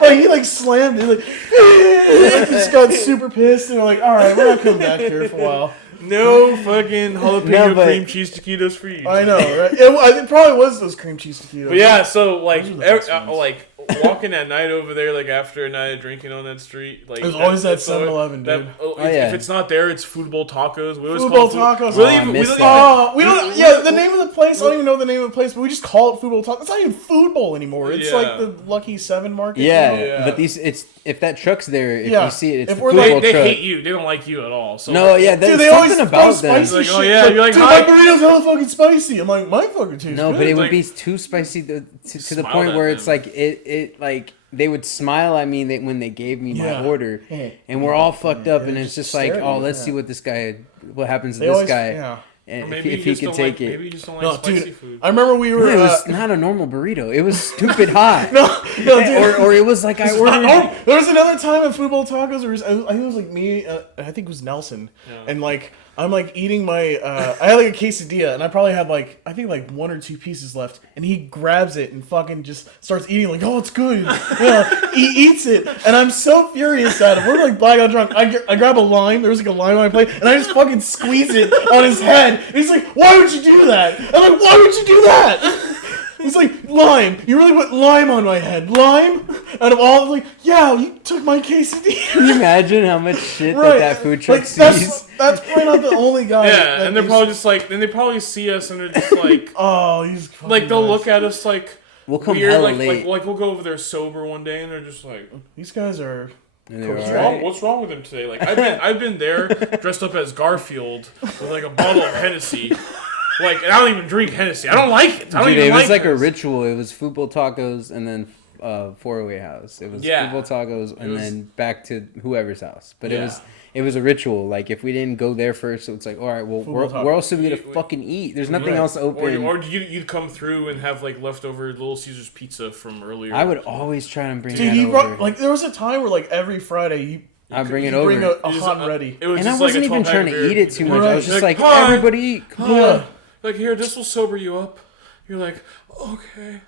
Like he like slammed it. Like just got super pissed and we're like, all right, we're not coming back here for a while. No fucking jalapeno No, but- cream cheese taquitos for you. I know, right? It probably was those cream cheese taquitos. But yeah, so like, Those are the best ones. like walking at night over there, like after a night of drinking on that street, like There's always that that's always- 7-Eleven, dude. yeah. If it's not there, it's Football Tacos. We always Football call it Tacos. We Oh, don't I even. We missed don't that. even We don't. Yeah, the name of the place. I don't even know the name of the place, but we just call it Football Taco. It's not even Food Bowl anymore. It's Yeah. like the Lucky 7 market. Yeah, you know? Yeah. but if that truck's there, if Yeah. you see it, it's If the we're football They truck. hate you. They don't like you at all. So No, yeah, there's Dude, they something always about throw them. spicy Like, shit. oh, yeah, you're like, dude, hi. my burrito's hella fucking spicy. I'm like, my fucking tastes No, good. but it would Like- be too spicy to the Smiled point at where them. it's like it like they would smile at me when they gave me Yeah. my order, Yeah. and we're all fucked up, Yeah, and just it's just stare like, at oh, you, let's yeah. see what happens to They this always, guy, yeah. and Or if maybe he you just can don't take like. it. Maybe you just don't like No, spicy dude, food. I remember we were. It was not a normal burrito. It was stupid hot. no, dude. or it was like I ordered. There was another time at Football Tacos. I think it was like me. I think it was Nelson, and like I'm like eating my. I had like a quesadilla, and I probably had like I think like 1 or 2 pieces left, and he grabs it and fucking just starts eating like, oh, it's good. Yeah, he eats it, and I'm so furious at him. We're like blackout drunk. I grab a lime. There was like a lime on my plate, and I just fucking squeeze it on his head. And he's like, why would you do that? I'm like, why would you do that? He's like, lime. You really put lime on my head. Lime? Out of all, like, yeah, you took my quesadilla. Can you imagine how much shit Right. that food truck Like, that's sees? probably not the only guy. Yeah, that and they're is- probably just like. Then they probably see us and they're just like. Oh, he's fucking Like they'll nuts. look at us like. We'll come weird, hella like, late. like we'll go over there sober one day and they're just like, These guys are. And they were What's all wrong? right. What's wrong with him today? Like I've been there dressed up as Garfield with like a bottle of Hennessy. Like, and I don't even drink Hennessy. I don't like it. I don't Dude, even it was like like a Hennessy. ritual. It was football tacos and then 408 house. It was Yeah. football tacos and was- then back to whoever's house. But Yeah. it was a ritual. Like if we didn't go there first, so it's like, all right, well, Football where else are we gonna We- fucking eat? There's nothing Right. else open. Or you'd come through and have like leftover Little Caesars pizza from earlier. I would always try and bring Dude, that he over. brought, like there was a time where like every Friday I'd bring it you bring over. a hot and ready. It was And I just wasn't like a even 12-pack trying of to beer. eat it too much. I was Right. just like, Hi. everybody eat. Come Yeah. on. Like, here, this will sober you up. You're like, okay.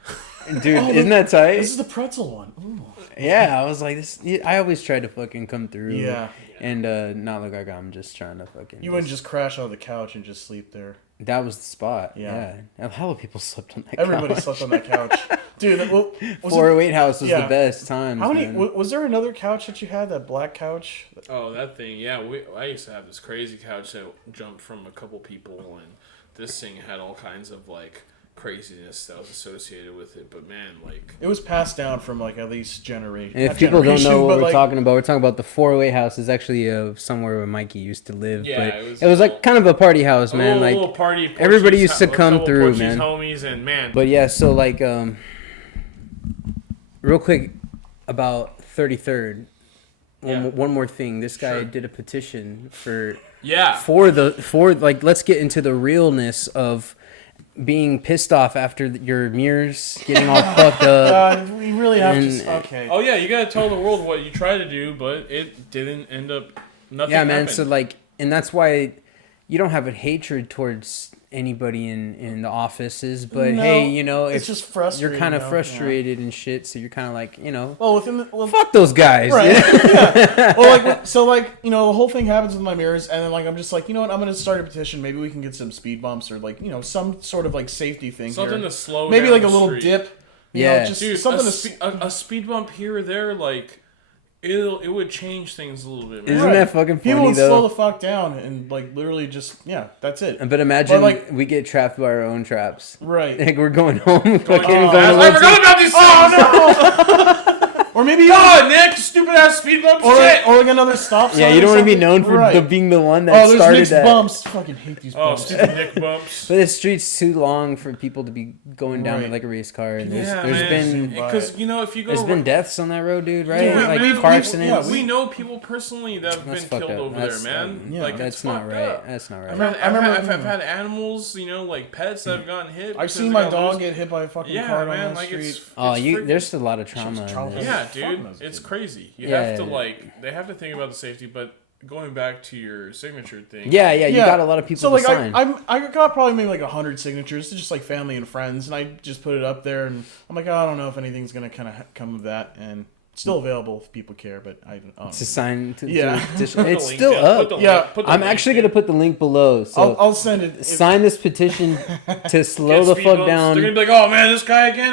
Dude, Oh, isn't that tight? This is the pretzel one. Ooh. Yeah, I was like, this. I always try to fucking come through. Yeah. And not look like I'm just trying to fucking. You wouldn't just crash on the couch and just sleep there. That was the spot. Yeah. Yeah. A hell of people slept on that Everybody couch. slept on that couch. Dude, was 408 house was Yeah. the best time. how many? Was there another couch that you had? That black couch? Oh, that thing. Yeah, I used to have this crazy couch that jumped from a couple people, and this thing had all kinds of like craziness that was associated with it. But man, like It was passed down from like at least generation. And if not people don't generation, know what but, we're like, talking about the 408 house is actually somewhere where Mikey used to live. Yeah, but it it was like was kind of a party house, a man. little Like party. everybody used to a come couple through, Portuguese man. Homies and man. But yeah, so like real quick about 33rd. One more thing. This guy Sure. did a petition for yeah. like let's get into the realness of being pissed off after your mirrors getting all fucked up. we really have And- to. Okay. Oh yeah, you gotta tell the world what you tried to do, but it didn't end up. Nothing. Yeah, man. happened. So like, and that's why you don't have a hatred towards anybody in the offices. But No, hey, you know, it's if just frustrating. you're kind of though, frustrated and shit, so you're kind of like, you know, Well, within the fuck those guys. Right. Yeah. yeah. Well, like so, like you know, the whole thing happens with my mirrors, and then like I'm just like, you know what, I'm gonna start a petition. Maybe we can get some speed bumps or like you know some sort of like safety thing something here. to slow. Maybe down like a the little street. dip. You Yeah. know, just Dude, something a speed bump here or there, like it would change things a little bit, man. Isn't Right. that fucking People funny would slow though? the fuck down and like literally just that's it. But imagine But, like- we get trapped by our own traps. Right. Like we're going home. Going fucking too going fast. to I Lindsay. forgot about these things. Oh no! Or maybe God, Nick, stupid ass speed bump shit. or like another stop sign. Yeah, you or don't want to be something. known for Right. being the one that Oh, there's started Nick's that. bumps. Fucking hate these Oh, bumps. stupid Nick bumps. But the street's too long for people to be going down it Right. like a race car. And Yeah, there's man. been Because you know if you go, there's been deaths on that road, dude. Right? Yeah, like man, car we- accidents. we know people personally that have That's been fucked killed up. over That's- there, man. yeah. Like That's it's not fucked right. up. That's not right. I've had animals, you know, like pets that have gotten hit. I've because seen they my got dog loose. get hit by a fucking Yeah, car man, on the like street. it's. Oh, it's you freaking- there's a lot of trauma. in traumatized. this. Yeah, Fucking dude, those it's kids. crazy. You Yeah, have to yeah. like, they have to think about the safety, but going back to your signature thing. Yeah, you got a lot of people So to like sign. I got probably maybe like 100 signatures, just like family and friends, and I just put it up there, and I'm like, oh, I don't know if anything's gonna kind of come of that, and it's still available if people care, but I don't. to sign to, Yeah. it's Put the still link, up. put the Yeah. link, put the I'm link, actually dude. gonna put the link below. So I'll send it. sign this petition to slow Get the speed fuck bumps. They're down. gonna be like, oh man, this guy again.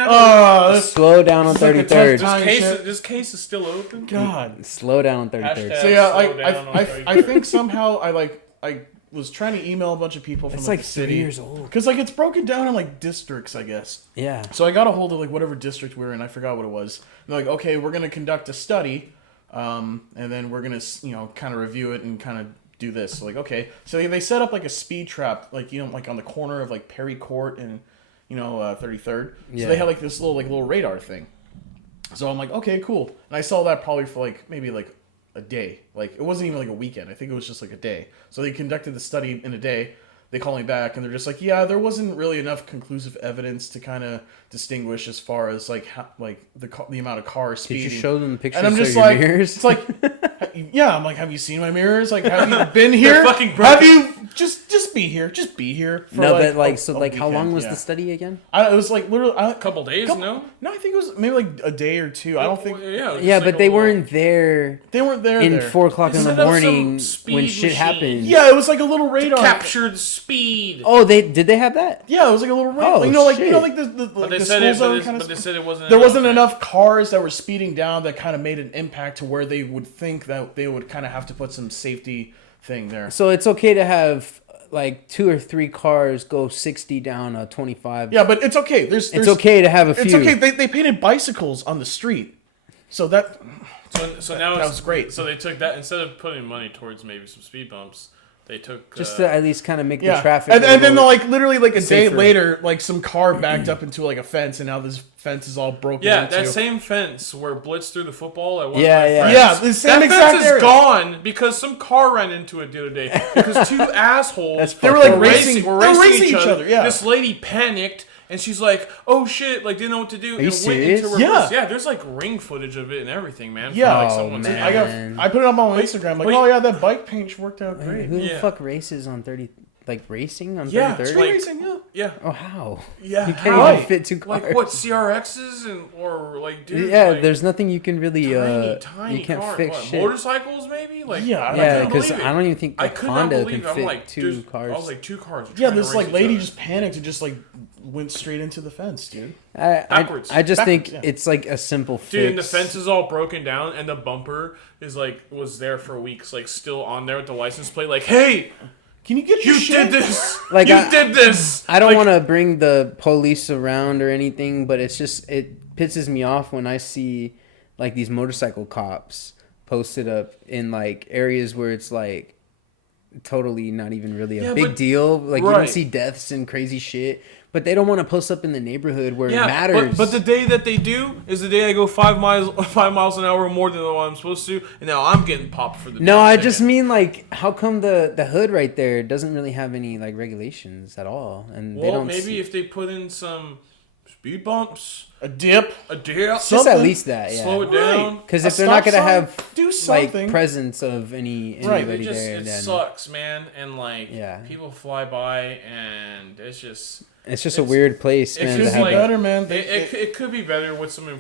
This Slow down on It's like a 33rd. tough time. This case is still open. God. Slow down on 33rd. Hashtag- So yeah, slow down on I 33rd. think somehow I was trying to email a bunch of people from It's like like the 3 city years old. because like it's broken down in like districts, I guess. Yeah. So I got a hold of like whatever district we were in. I forgot what it was. And they're like, okay, we're gonna conduct a study, and then we're gonna kind of review it and kind of do this. So, like, okay, so they set up like a speed trap, like like on the corner of like Perry Court and 33rd. Yeah. So they had like this little radar thing. So I'm like, okay, cool. And I saw that probably for like maybe like a day. Like it wasn't even like a weekend. I think it was just like a day. So they conducted the study in a day. They call me back and they're just like, yeah, there wasn't really enough conclusive evidence to kind of distinguish as far as like how, like the amount of cars Did speeding. you show them pictures And I'm just of your like, mirrors? it's like, yeah, I'm like, have you seen my mirrors? Like, have you been here? fucking Have broken. you just be here? Just be here. For no, like, but like, a- so a like, how long weekend, was yeah. the study again? It was like literally A couple days, no? No, I think it was maybe like a day or two. I don't think Yeah, just Yeah, like but a they little- weren't there they weren't there. in there. 4 o'clock in Set the up some morning speed when shit machine. happened. Yeah, it was like a little radar. Capture the speed. Oh, did they have that? Yeah, it was like a little radar. Oh, like shit. the But they the said school it. zone But kind they of. said it wasn't. There wasn't right? enough cars that were speeding down that kind of made an impact to where they would think that they would kind of have to put some safety thing there. So it's okay to have like 2 or 3 cars go 60 down a 25. Yeah, but it's okay. There's It's okay to have a few. It's okay. They painted bicycles on the street, so that So now that it's was great. So they took that instead of putting money towards maybe some speed bumps. They took just to at least kind of make the yeah. traffic. And a then little- like literally like a day safer. later, like some car backed up into like a fence, and now this fence is all broken. Yeah, into. that same fence where Blitz threw the football at one Yeah, of my yeah. friends. Yeah, the same that exact fence area. is gone because some car ran into it the other day. Because two assholes That's They were fucked like up. racing. were They were racing racing each other. Yeah. This lady panicked and she's like, "Oh shit!" Like didn't know what to do. you and went serious? into reverse. Yeah. Yeah, there's like ring footage of it and everything, man. from, Yeah. like, Oh, someone's man. I put it up on my Instagram. Like, but- oh yeah, that bike paint worked out Man, great. who the Yeah. fuck races on 30? Like racing on Yeah, 33rd? Street like- racing, yeah. Yeah, Oh, how? yeah. You can't how? even fit 2 cars. Like what CRXs and or like dude. Yeah, like, there's nothing you can really. tiny you can't car. fix What, shit. motorcycles maybe? Like Yeah, I Yeah, couldn't because believe it. I don't even think I a could not Honda believe can it. I'm fit like, 2 there's- cars. I was like 2 cars. are Yeah, trying to this like race each lady other. just panicked and just like went straight into the fence, dude. Backwards. I just think Backwards, it's like a simple fix. Dude, and the fence is all broken down, and the bumper is like was there for weeks, like still on there with the license plate. Like, hey, Can you get your you shit? did this. Like, you did this. I don't Like, want to bring the police around or anything, but it's just, it pisses me off when I see like these motorcycle cops posted up in like areas where it's like totally not even really a big deal. Like you don't see deaths and crazy shit, but they don't want to post up in the neighborhood where it matters. But the day that they do is the day I go 5 miles an hour more than what I'm supposed to, and now I'm getting popped for the. No, I just mean like, how come the hood right there doesn't really have any like regulations at all? And they don't maybe if they put in some speed bumps, A dip. just at least that, yeah. slow it down. Because A if they're not stop gonna sign, have do like something. presence of anybody there, It then sucks, man, and like Yeah. people fly by, and it's just. it's just a weird place, It man. could To be have like- that. better, man. It could be better with some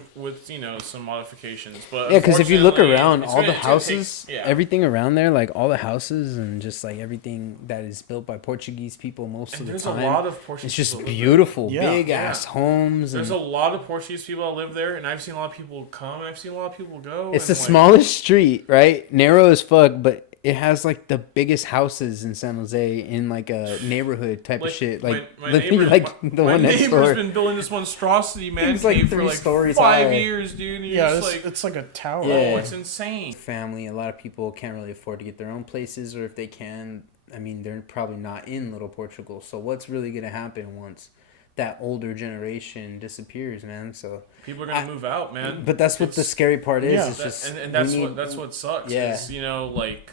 some modifications, but Yeah, because if you look unfortunately, around, it's all gonna- the it's gonna take- houses, yeah. everything around there, like all the houses and just like everything that is built by Portuguese people most And of the there's time. a lot of Portuguese. It's just people that live beautiful, Yeah. big ass homes. There's And a lot of Portuguese people that live there, and I've seen a lot of people come, and I've seen a lot of people go. it's and the smallest street, right? Narrow as fuck, but it has like the biggest houses in San Jose in like a neighborhood type of shit. Like my the neighbor, like the one my next neighbor's door. been building this monstrosity man It's like cave 3 for like stories 5 high. years, dude. And you're Yeah, just like, it's like a tower. Yeah. oh, it's insane. Family, a lot of people can't really afford to get their own places, or if they can, I mean, they're probably not in Little Portugal. So what's really gonna happen once that older generation disappears, man? So People are gonna move out, man. but that's what the scary part is. Yeah. It's just and that's we need- that's what sucks. Yeah. Is, like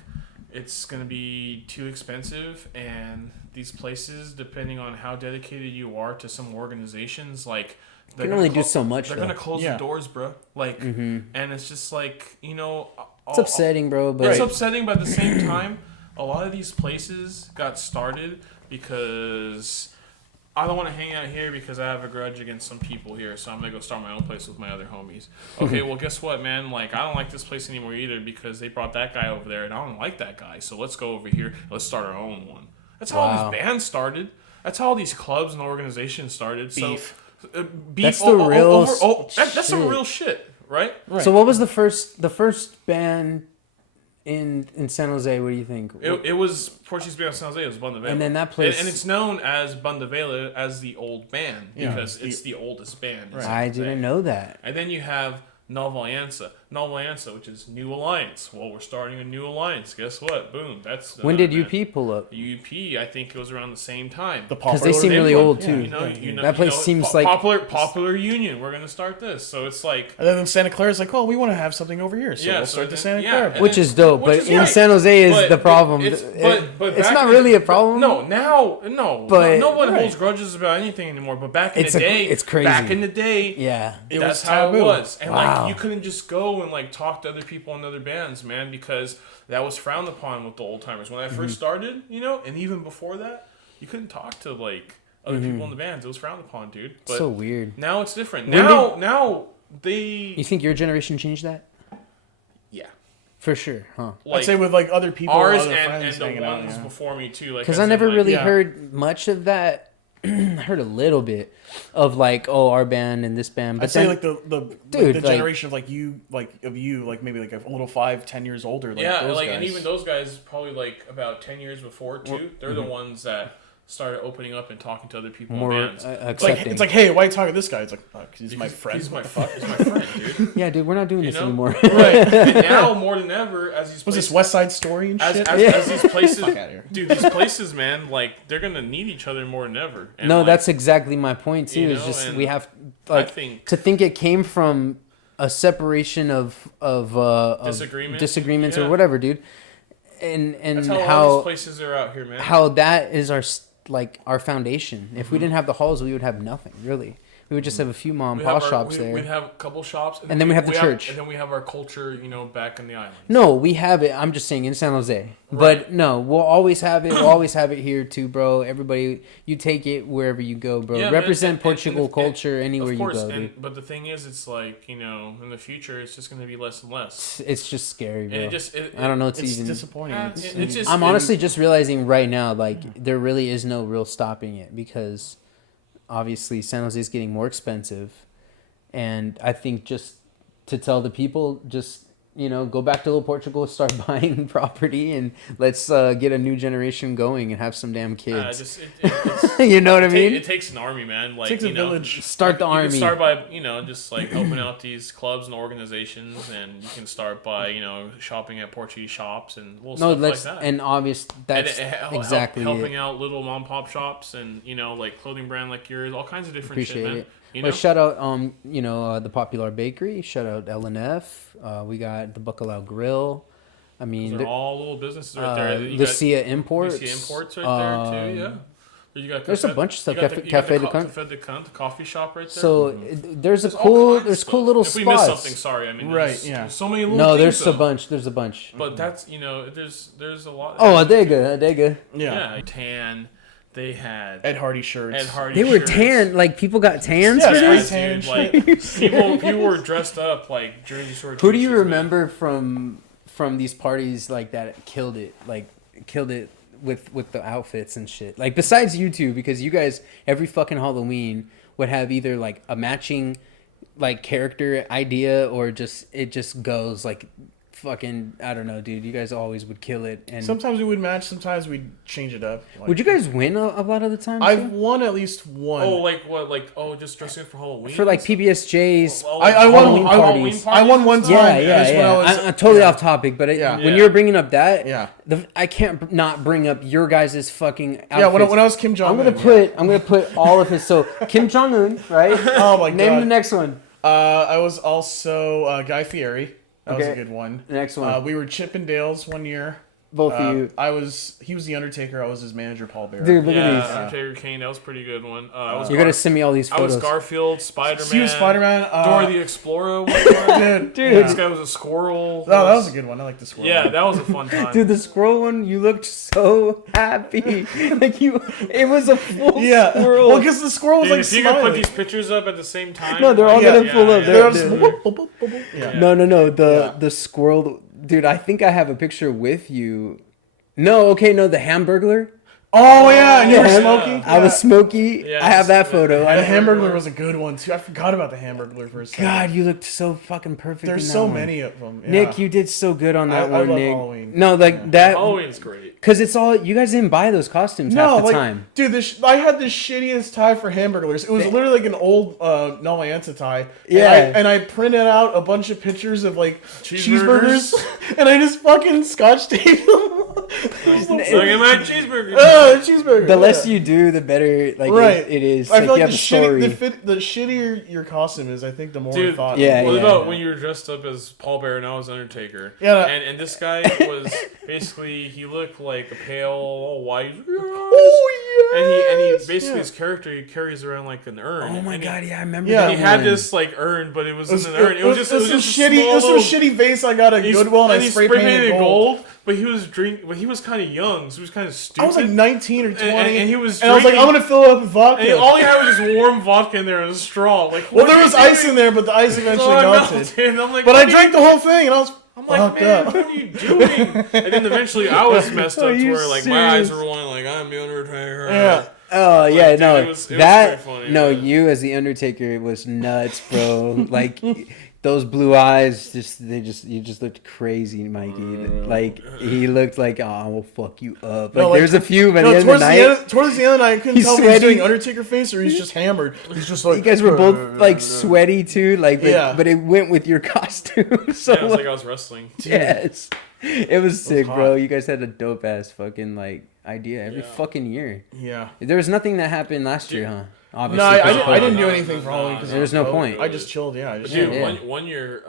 it's gonna be too expensive, and these places, depending on how dedicated you are to some organizations, like You can only do so much. they're Though. gonna close Yeah. the doors, bro. Like, and it's just like It's upsetting, bro. But It's upsetting, but at the same time, a lot of these places got started because I don't want to hang out here because I have a grudge against some people here, so I'm gonna go start my own place with my other homies. Okay, well, guess what, man? Like, I don't like this place anymore either because they brought that guy over there, and I don't like that guy. So let's go over here. Let's start our own one. That's how all these bands started. That's how all these clubs and organizations started. Beef. So, beef. That's the real that's some shit. real shit, right? Right. So what was the first band in San Jose? What do you think? It was Portuguese band of San Jose. It was Banda Vela. And then that place- and it's known as Banda Vela as the old band Yeah. because it's the oldest band. in San I Jose. didn't know that. And then you have Nova Aliança, which is New Alliance. Well, we're starting a new alliance. Guess what? Boom. That's When did another UP band. pull up? UP, I think it was around the same time. The Because they popular- seem really Same old one. too. That place seems like- popular union. We're gonna start this, so it's like And then Santa Clara's like, oh, we want to have something over here, so we'll start the Santa Clara. and Which then- is dope, which but is in right. San Jose is But the problem. It's, but it's back not in really the- a problem. No, no. But- no one Right. holds grudges about anything anymore. But back in It's the a- day, it's crazy. Back in the day, Yeah. It that's was how it taboo. was. And Wow. like you couldn't just go and like talk to other people in other bands, man, because that was frowned upon with the old timers. When I Mm-hmm. first started, and even before that, you couldn't talk to like other people in the bands. It was frowned upon, dude. But So weird. now it's different. When Now they You think your generation changed that? yeah. For sure, huh? I'd Like say with like other people, ours other and friends the hanging out. ones Yeah. before me too. Like Because as I in, never like, really yeah. heard much of that. I heard a little bit of like, oh, our band and this band, but I'd say then like the Dude, the like- generation of like you, like maybe like a little 5-10 years older. Like yeah, those like guys. and even those guys probably like about 10 years before too. They're the ones that started opening up and talking to other people more in bands. accepting. it's like, hey, why are you talking to this guy? It's like, oh, 'cause he's my friend. He's my friend, dude. yeah, dude, we're not doing this know? anymore. Right. And now more than ever, as these Was places, this West Side Story and as, shit? as these places, Fuck outta here. dude, these places, man, like they're gonna need each other more than ever. And, No, like, that's exactly my point too. you Is know, just and we have I like think to think it came from a separation of disagreements Yeah. or whatever, dude. And that's how, all how these places are out here, man. how that is our foundation. If we didn't have the halls, we would have nothing really. We would just have a few mom and We pop have shops there. We'd have a couple shops, And then we have the church. and then we have our culture, back in the island. No, we have it. I'm just saying in San Jose. But Right. no, we'll always have it. We'll always have it here too, bro. Everybody, you take it wherever you go, bro. Yeah, Represent and- Portugal and- culture anywhere Of course, you go, dude. but the thing is, it's like in the future, it's just going to be less and less. It's just scary, bro. And it just, I don't know. It's It's even. disappointing. It's just. I'm honestly just realizing right now, like there really is no real stopping it because obviously San Jose is getting more expensive, and I think just to tell the people, just go back to Little Portugal, start buying property, and let's get a new generation going and have some damn kids. You know what I mean? It takes an army, man. Like, It takes a village. Start the army. You can start by, just like open out these clubs and organizations, and you can start by, shopping at Portuguese shops and little stuff like that. And obvious, that's exactly helping out little mom pop shops and, like clothing brand like yours, all kinds of different Appreciate shit, man. it. But shout out, the Popular Bakery. Shout out L&F. We got the Bacalao Grill. I mean, they're all little businesses right there. Lucia Imports. Lucia Imports right there too. Yeah. You got there's a bunch of stuff. Cafe de Cunt, the coffee shop right there. So there's cool little if spots. we missed something, sorry. I mean, right? Yeah. So many little. No, things, there's a bunch. There's a bunch. But that's there's a lot. Oh, Adega. Yeah. Tan. They had Ed Hardy shirts. They were tan. Like people got tans Yeah, for this. tan and like people were dressed up like Jersey Shore. Who do you remember from these parties like that killed it? Like killed it with the outfits and shit. Like besides you two, because you guys every fucking Halloween would have either like a matching like character idea or it just goes like fucking, I don't know, dude. You guys always would kill it. And sometimes we would match, sometimes we'd change it up. Would you guys win a lot of the time? I've won at least one. Oh, like what? Like just dressing up for Halloween? For like PBSJ's I won parties. I won one time. Yeah. I'm totally off topic, but when you're bringing up that, I can't not bring up your guys' fucking outfits. Yeah, when I was Kim Jong Un. I'm gonna put all of his. So Kim Jong Un, right? Oh my god. Name the next one. I was also Guy Fieri. That was a good one. Next one. We were Chippendales one year. Both of you. He was the Undertaker. I was his manager, Paul Bearer. Dude, look at these. Undertaker Kane, that was a pretty good one. You're gonna send me all these photos. I was Garfield, Spider-Man. He was Spider-Man. Dora the Explorer. Dude. This guy was a squirrel. Oh, that was a good one. I like the squirrel. Yeah, that was a fun time. Dude, the squirrel one, you looked so happy. It was a full squirrel. Well, because the squirrel was if you could put these pictures up at the same time. No, they're all gonna pull up. No. The squirrel. Dude, I think I have a picture with you. No, the Hamburglar. Oh yeah, and you were smoking. I was smoky. Yeah, I have that photo. And the Hamburglar was a good one too. I forgot about the Hamburglar for a second. God, you looked so fucking perfect. There's so many of them. Yeah. Nick, you did so good on that one. I love Nick. Halloween. No, like that. Halloween's great. Because it's all you guys didn't buy those costumes half the time. Dude, I had the shittiest tie for Hamburglers. It was literally like an old Navajansa tie. Yeah. And I printed out a bunch of pictures of like cheeseburgers and I just fucking scotch taped them. Look at my cheeseburger. Cheeseburger. The less you do, the better. Like it is. I feel like you have the a story. the shittier your costume is, I think the more thought. What about when you were dressed up as Paul Bearer and I was Undertaker? Yeah. And this guy was basically, he looked like a pale white. Oh yeah. And he basically his character, he carries around like an urn. Oh my god, I remember Yeah. that. He had this like urn, but it was in an urn. It was just some shitty vase I got at Goodwill and I spray painted gold. But he was he was kind of young, so he was kind of stupid. I was like 19 or 20, and he was. And I was like, I'm gonna fill it up with vodka. And all he had was just warm vodka in there and a straw. Like, well, there was ice in there, but the ice eventually melted. And I'm like, but I drank the whole thing, and I was. I'm like, man, what are you doing? And then eventually I was messed up to where like my eyes were rolling like I'm the Undertaker. Yeah. Oh yeah, dude, no, it was funny, man. You as the Undertaker was nuts, bro. Like those blue eyes, you just looked crazy, Mikey. Like he looked like, oh, I will fuck you up. Like there's a few, but towards the end of the night, I couldn't tell if he was doing Undertaker face or he's just hammered. He's just like you guys were both like sweaty too, like but it went with your costume. So it was like I was wrestling. Yes, it was sick, bro. You guys had a dope ass fucking like idea every fucking year. Yeah, there was nothing that happened last year, huh? Obviously, no, I didn't do anything for Halloween because there was no point. I just chilled. Yeah, one year,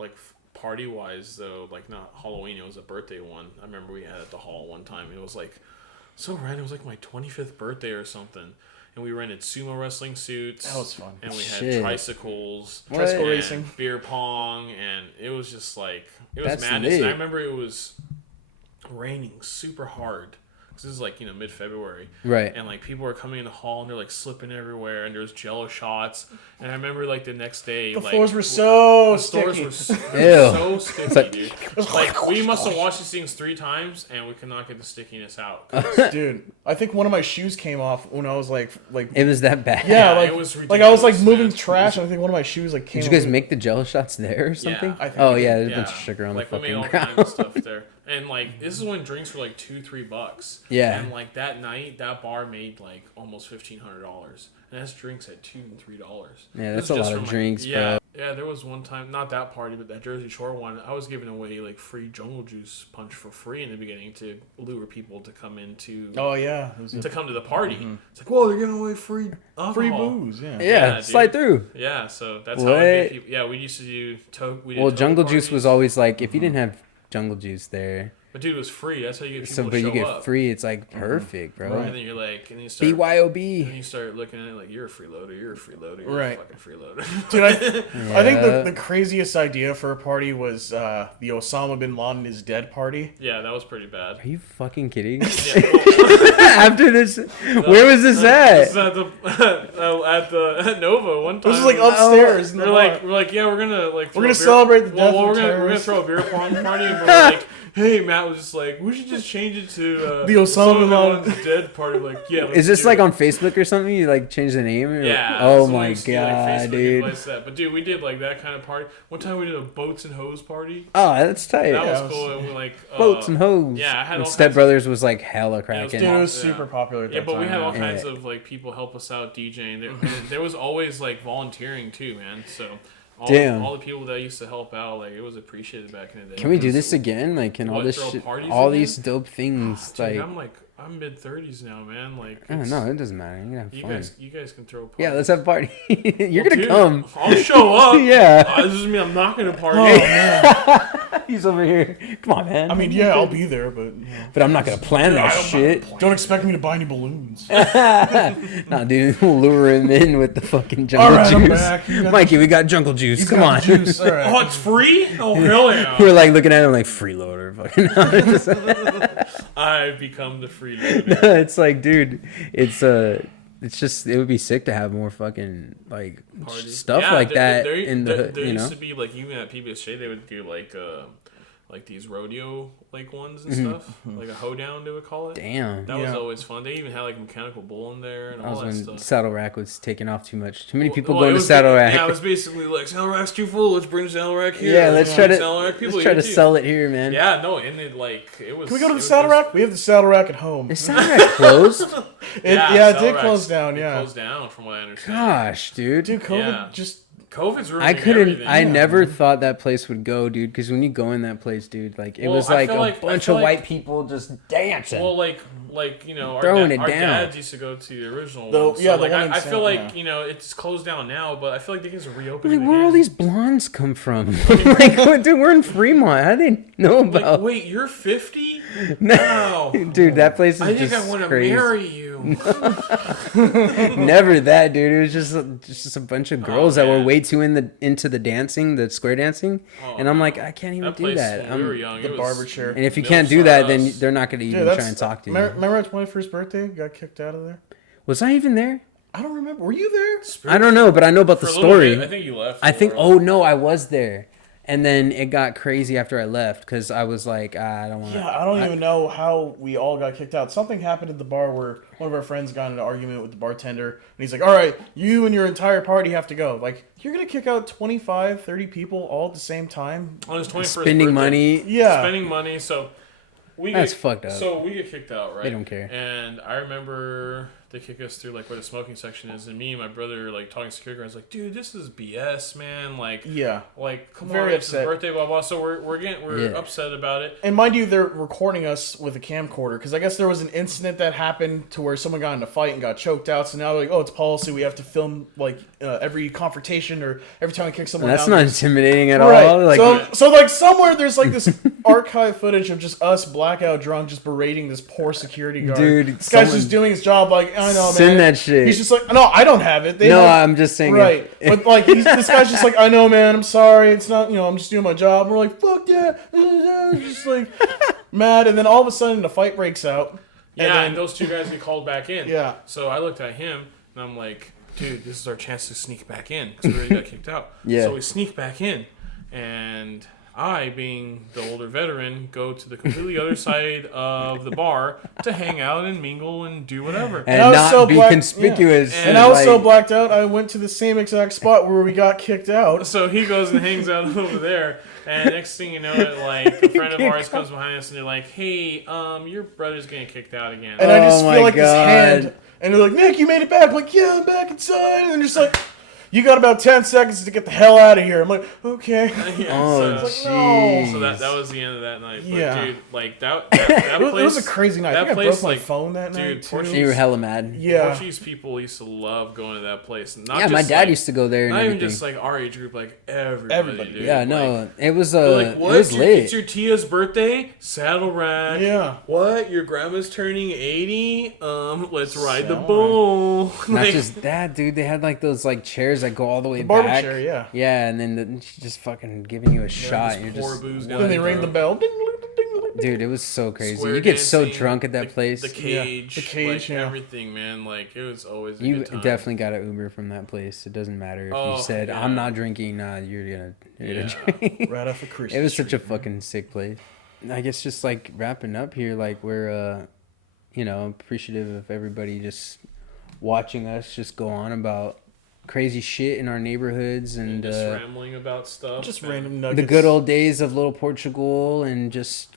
like party wise though, like not Halloween, it was a birthday one. I remember we had at the hall one time. It was like so random. It was like my 25th birthday or something. And we rented sumo wrestling suits. That was fun. And we had tricycles, tricycle racing, beer pong, and it was just like it was madness. Lit. And I remember it was raining super hard because this is like mid-February, Right. and like people were coming in the hall and they're like slipping everywhere, and there's Jello shots, and I remember like the next day, The like floors were so the stores sticky. were so sticky, like- dude. Like we must have washed these things 3 times, and we could not get the stickiness out. Dude, I think one of my shoes came off when I was like It was that bad. yeah, Yeah, like it was like I was like ridiculous, moving man. trash, and I think one of my shoes like came. Did you guys off. make the Jello shots there or something? I think Oh we yeah, did. there's a bunch of sugar on like the we made all fucking kinds of ground. stuff there, and like this is when drinks were like $2-3. Yeah. And like that night, that bar made like almost $1,500, and that's drinks at $2 and $3. Yeah, This that's is a just lot of from, like, drinks, yeah, yeah. There was one time, not that party, but that Jersey Shore one. I was giving away like free jungle juice punch for free in the beginning to lure people to come into Oh yeah, it was to come to the party. It's like, whoa, they're giving away free alcohol. free booze. Yeah. Yeah, dude. slide through. Yeah, so that's how I get people. Yeah, we used to do. We did Well, toga jungle juice parties. was always like if you didn't have jungle juice there, But dude, it was free. That's how you get people so to but show you get up. free. It's like perfect, bro. And then you're like, and you start. And BYOB. you start looking at it like, you're a freeloader, you're a freeloader, you're Right. a fucking freeloader. Dude, I think Yeah. the craziest idea for a party was the Osama bin Laden is dead party. Yeah, that was pretty bad. Are you fucking kidding? Yeah, well, After this, where was this this is at? at Nova one time. This was like upstairs. in the bar. we're like, yeah, we're gonna like. We're gonna celebrate the death of we're gonna terrorists. throw a beer pong party, and we're like, hey, Matt was just like, we should just change it to The Osama bin Laden's dead party. Like, yeah. let's Is this do like it. on Facebook or something? You like change the name? Or... Yeah. Oh so my we see, like, god, Facebook dude. advice that. But dude, we did like that kind of party. One time we did a boats and hose party. Oh, that's tight. That Yeah, was cool. And we like Boats and hoes. yeah, I had And all Step kinds Brothers was like hella was cracking. Dude, it was Yeah. super popular at Yeah, that but time. we had all yeah. kinds of like people help us out DJing. There was always like volunteering too, man. So Damn. all the people that used to help out, like it was appreciated back in the day. Can we do this again? Like, can all What, this throw shit, parties all again? these dope things, Dude, like, I'm mid-30s now, man. Like I don't it's- know, it doesn't matter. You can have You fun. guys can throw. Parties. Yeah, let's have a party. You're Well, gonna dude, come. I'll show up. Yeah. This doesn't mean I'm not gonna party. Oh man. He's over here. Come on, man. I mean, yeah, I'll be there, but but I'm not gonna plan that shit. don't expect me to buy any balloons. Nah, dude, we'll lure him in with the fucking jungle All right, I'm juice. back. You got Mikey, we got jungle juice. He's Come got on. the juice. All right. Oh, it's free? Oh hell yeah! We're like looking at him like freeloader. Fucking. I've become the freeloader. It's like, dude, it's just it would be sick to have more fucking like Parties. stuff Yeah, like that there, in the there you used know. to be like even at PBSJ they would do like these rodeo like ones and stuff, like a hoedown they would call it. Damn. That was Yeah. always fun. They even had like a mechanical bull in there and That all was that when stuff. Saddle Rack was taking off too much. Too many people Well, it going to was Saddle Rack. Yeah, it was basically like Saddle Rack's too full. Let's bring the Saddle Rack here. Yeah, let's try to Saddle Rack people let's try here, to too. sell it here, man. Yeah, no, and it like it was. Can we go to it the was- Saddle it was- Rack? We have the Saddle Rack at home. Is Saddle Rack closed? Yeah, it Saddle did Rack's- close down. It Yeah. closed down from what I understand. Gosh, dude. Dude, COVID Yeah. just. COVID's ruining I couldn't. everything. I never thought that place would go, dude. Because when you go in that place, dude, like it Well, was I like feel a like- I bunch feel of like- white people just dancing. Well, like you know, Throwing it our down. dads used to go to the original The- one. So, yeah, the like, one in I feel like yeah. you know it's closed down now, but I feel like they can just reopen. like, it where all again. these blondes come from? Like, what, dude, we're in Fremont. How do they know Like, about? wait, you're 50? Wow. Dude, that place is I think just I want to crazy. marry you. Never that, dude. It was just a bunch of girls that were man. way too into the dancing, the square dancing, Oh, and I'm like, I can't even That do place that. when we were young. The it was, barber chair. And if you Milfs can't do are that, then us. they're not going to even try and talk to you. Remember our 21st birthday? Got kicked out of there? Was I even there? I don't remember. Were you there? I don't know, but I know about For the a little story. bit, I think you left. I think. for a Oh while. no, I was there, and then it got crazy after I left because I was like, I don't want to. Yeah, I don't even know how we all got kicked out. Something happened at the bar where one of our friends got in an argument with the bartender, and he's like, all right, you and your entire party have to go. Like, you're going to kick out 25, 30 people all at the same time? On his 21st Spending birthday. money. Yeah. Spending money. So we That's get, fucked up. So we get kicked out, right? They don't care. And I remember they kick us through like where the smoking section is, and me and my brother like talking to security guards like, dude, this is BS, man. Like, Yeah. come Very on, it's his upset. birthday, blah blah. So we're Yeah. upset about it. And mind you, they're recording us with a camcorder because I guess there was an incident that happened to where someone got in a fight and got choked out. So now they're like, oh, it's policy. We have to film like every confrontation or every time we kick someone That's down. not intimidating at Right. all. Like, so like somewhere there's like this archive footage of just us blackout drunk just berating this poor security guard. Dude, this guy's someone- just doing his job. Like, I know, man. Send that shit. He's just like, no, I don't have it. They no, have- I'm just saying. Right, but like this guy's just like, I know, man. I'm sorry. It's not, I'm just doing my job. And we're like, fuck yeah, just like mad. And then all of a sudden, the fight breaks out. Yeah, then, and those two guys get called back in. Yeah. So I looked at him, and I'm like, dude, this is our chance to sneak back in, because we already got kicked out. Yeah. So we sneak back in, and I, being the older veteran, go to the completely other side of the bar to hang out and mingle and do whatever. And I was not so be black- conspicuous. Yeah. And I was so like- blacked out, I went to the same exact spot where we got kicked out. So he goes and hangs out over there, and next thing you know, like a friend of ours comes behind us, and they're like, "Hey, your brother's getting kicked out again." And I just Oh feel my like this God. hand, and they're like, Nick, you made it back. I'm like, yeah, I'm back inside. And they're just like, you got about 10 seconds to get the hell out of here. I'm like, okay. Yeah, Oh, so, no. so that was the end of that night. But Yeah. dude, like that It place, was a crazy night. I That think I place, broke my like, phone that dude, night, too. Portuguese- You were hella mad. Yeah. Portuguese people used to love going to that place. Not Yeah, just my dad like, used to go there and not even everything. just like our age group, like everybody. Everybody. Dude. Yeah, Like, no, it was they're like, what? it was lit. It's your Tia's birthday? Saddle rack. Yeah. What? Your grandma's turning 80? Let's ride the Saddle bull. Not Like, just that, dude. They had like those like chairs that go all the way Barber back. chair, yeah. Yeah, and then she's just fucking giving you a shot. just And pour you're just, booze down Then they the ring the throat. bell. Ding, ding, ding, ding, ding. dude, it was so crazy. Square You get so dancing, drunk at that place. The cage. the cage, like, yeah. everything, man. Like, it was always a You good time. definitely got an Uber from that place. It doesn't matter if Oh, you said yeah. I'm not drinking. Nah, you're gonna Yeah. drink. Right off of Christmas It was such a Street. fucking sick place. I guess just like wrapping up here, like we're, appreciative of everybody just watching us just go on about crazy shit in our neighborhoods And and just rambling about stuff. Just and- random nuggets. the good old days of Little Portugal and just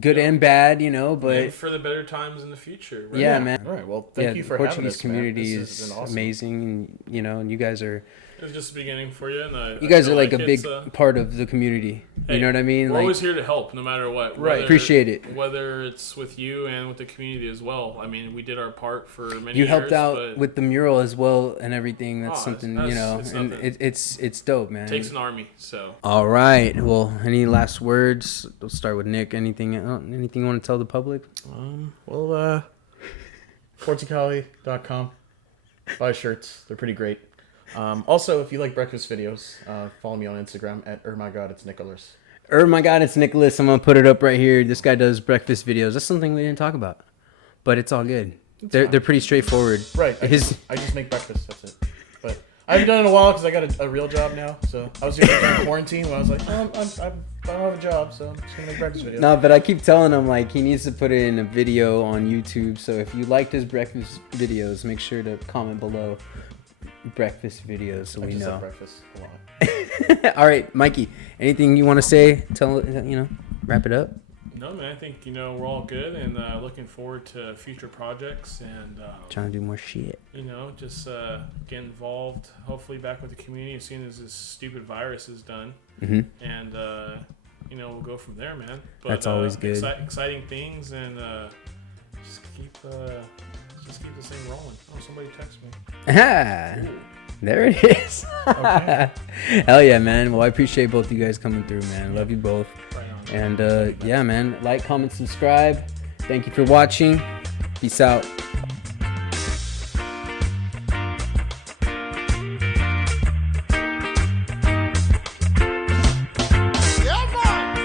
good and bad, And but for the better times in the future. Right? yeah, man. All right. Well, thank you for the having Portuguese us, man. community This has is been awesome. amazing, and and you guys are It was just the beginning for you. And I you guys feel are like a big it's, part of the community. hey, You know what I mean? We're Like always here to help, no matter what. Right. Appreciate it. Whether it's with you and with the community as well. I mean, we did our part for many you years. helped out but with the mural as well and everything. That's Oh, something it's and nothing. it's dope, man. it takes an army. So All right. Well, any last words? We'll start with Nick. Anything you want to tell the public? PortuCali.com. Buy shirts. They're pretty great. Also, if you like breakfast videos, follow me on Instagram at my god, it's Nicholas. My God, it's Nicholas. I'm gonna put it up right here. This guy does breakfast videos. That's something we didn't talk about, but it's all good. They're pretty straightforreard. Right. I just make breakfast. That's it. But I haven't done it in a while because I got a real job now. So I was doing it during quarantine when I was like, I don't have a job, so I'm just gonna make breakfast videos. No, but I keep telling him like he needs to put it in a video on YouTube. So if you liked his breakfast videos, make sure to comment below breakfast videos so I we just have know. breakfast a lot. All right, Mikey. Anything you want to say? Tell wrap it up. no, man, I think we're all good and looking forward to future projects and Trying to do more shit. just get involved. Hopefully, back with the community as soon as this stupid virus is done, Mm-hmm. and we'll go from there, man. But, That's always good. Exciting things and just keep this thing rolling. Oh, somebody text me. There it is. Okay. Hell yeah, man. Well, I appreciate both you guys coming through, man. Love you both. Right on. And yeah, man. Like, comment, subscribe. Thank you for watching. Peace out.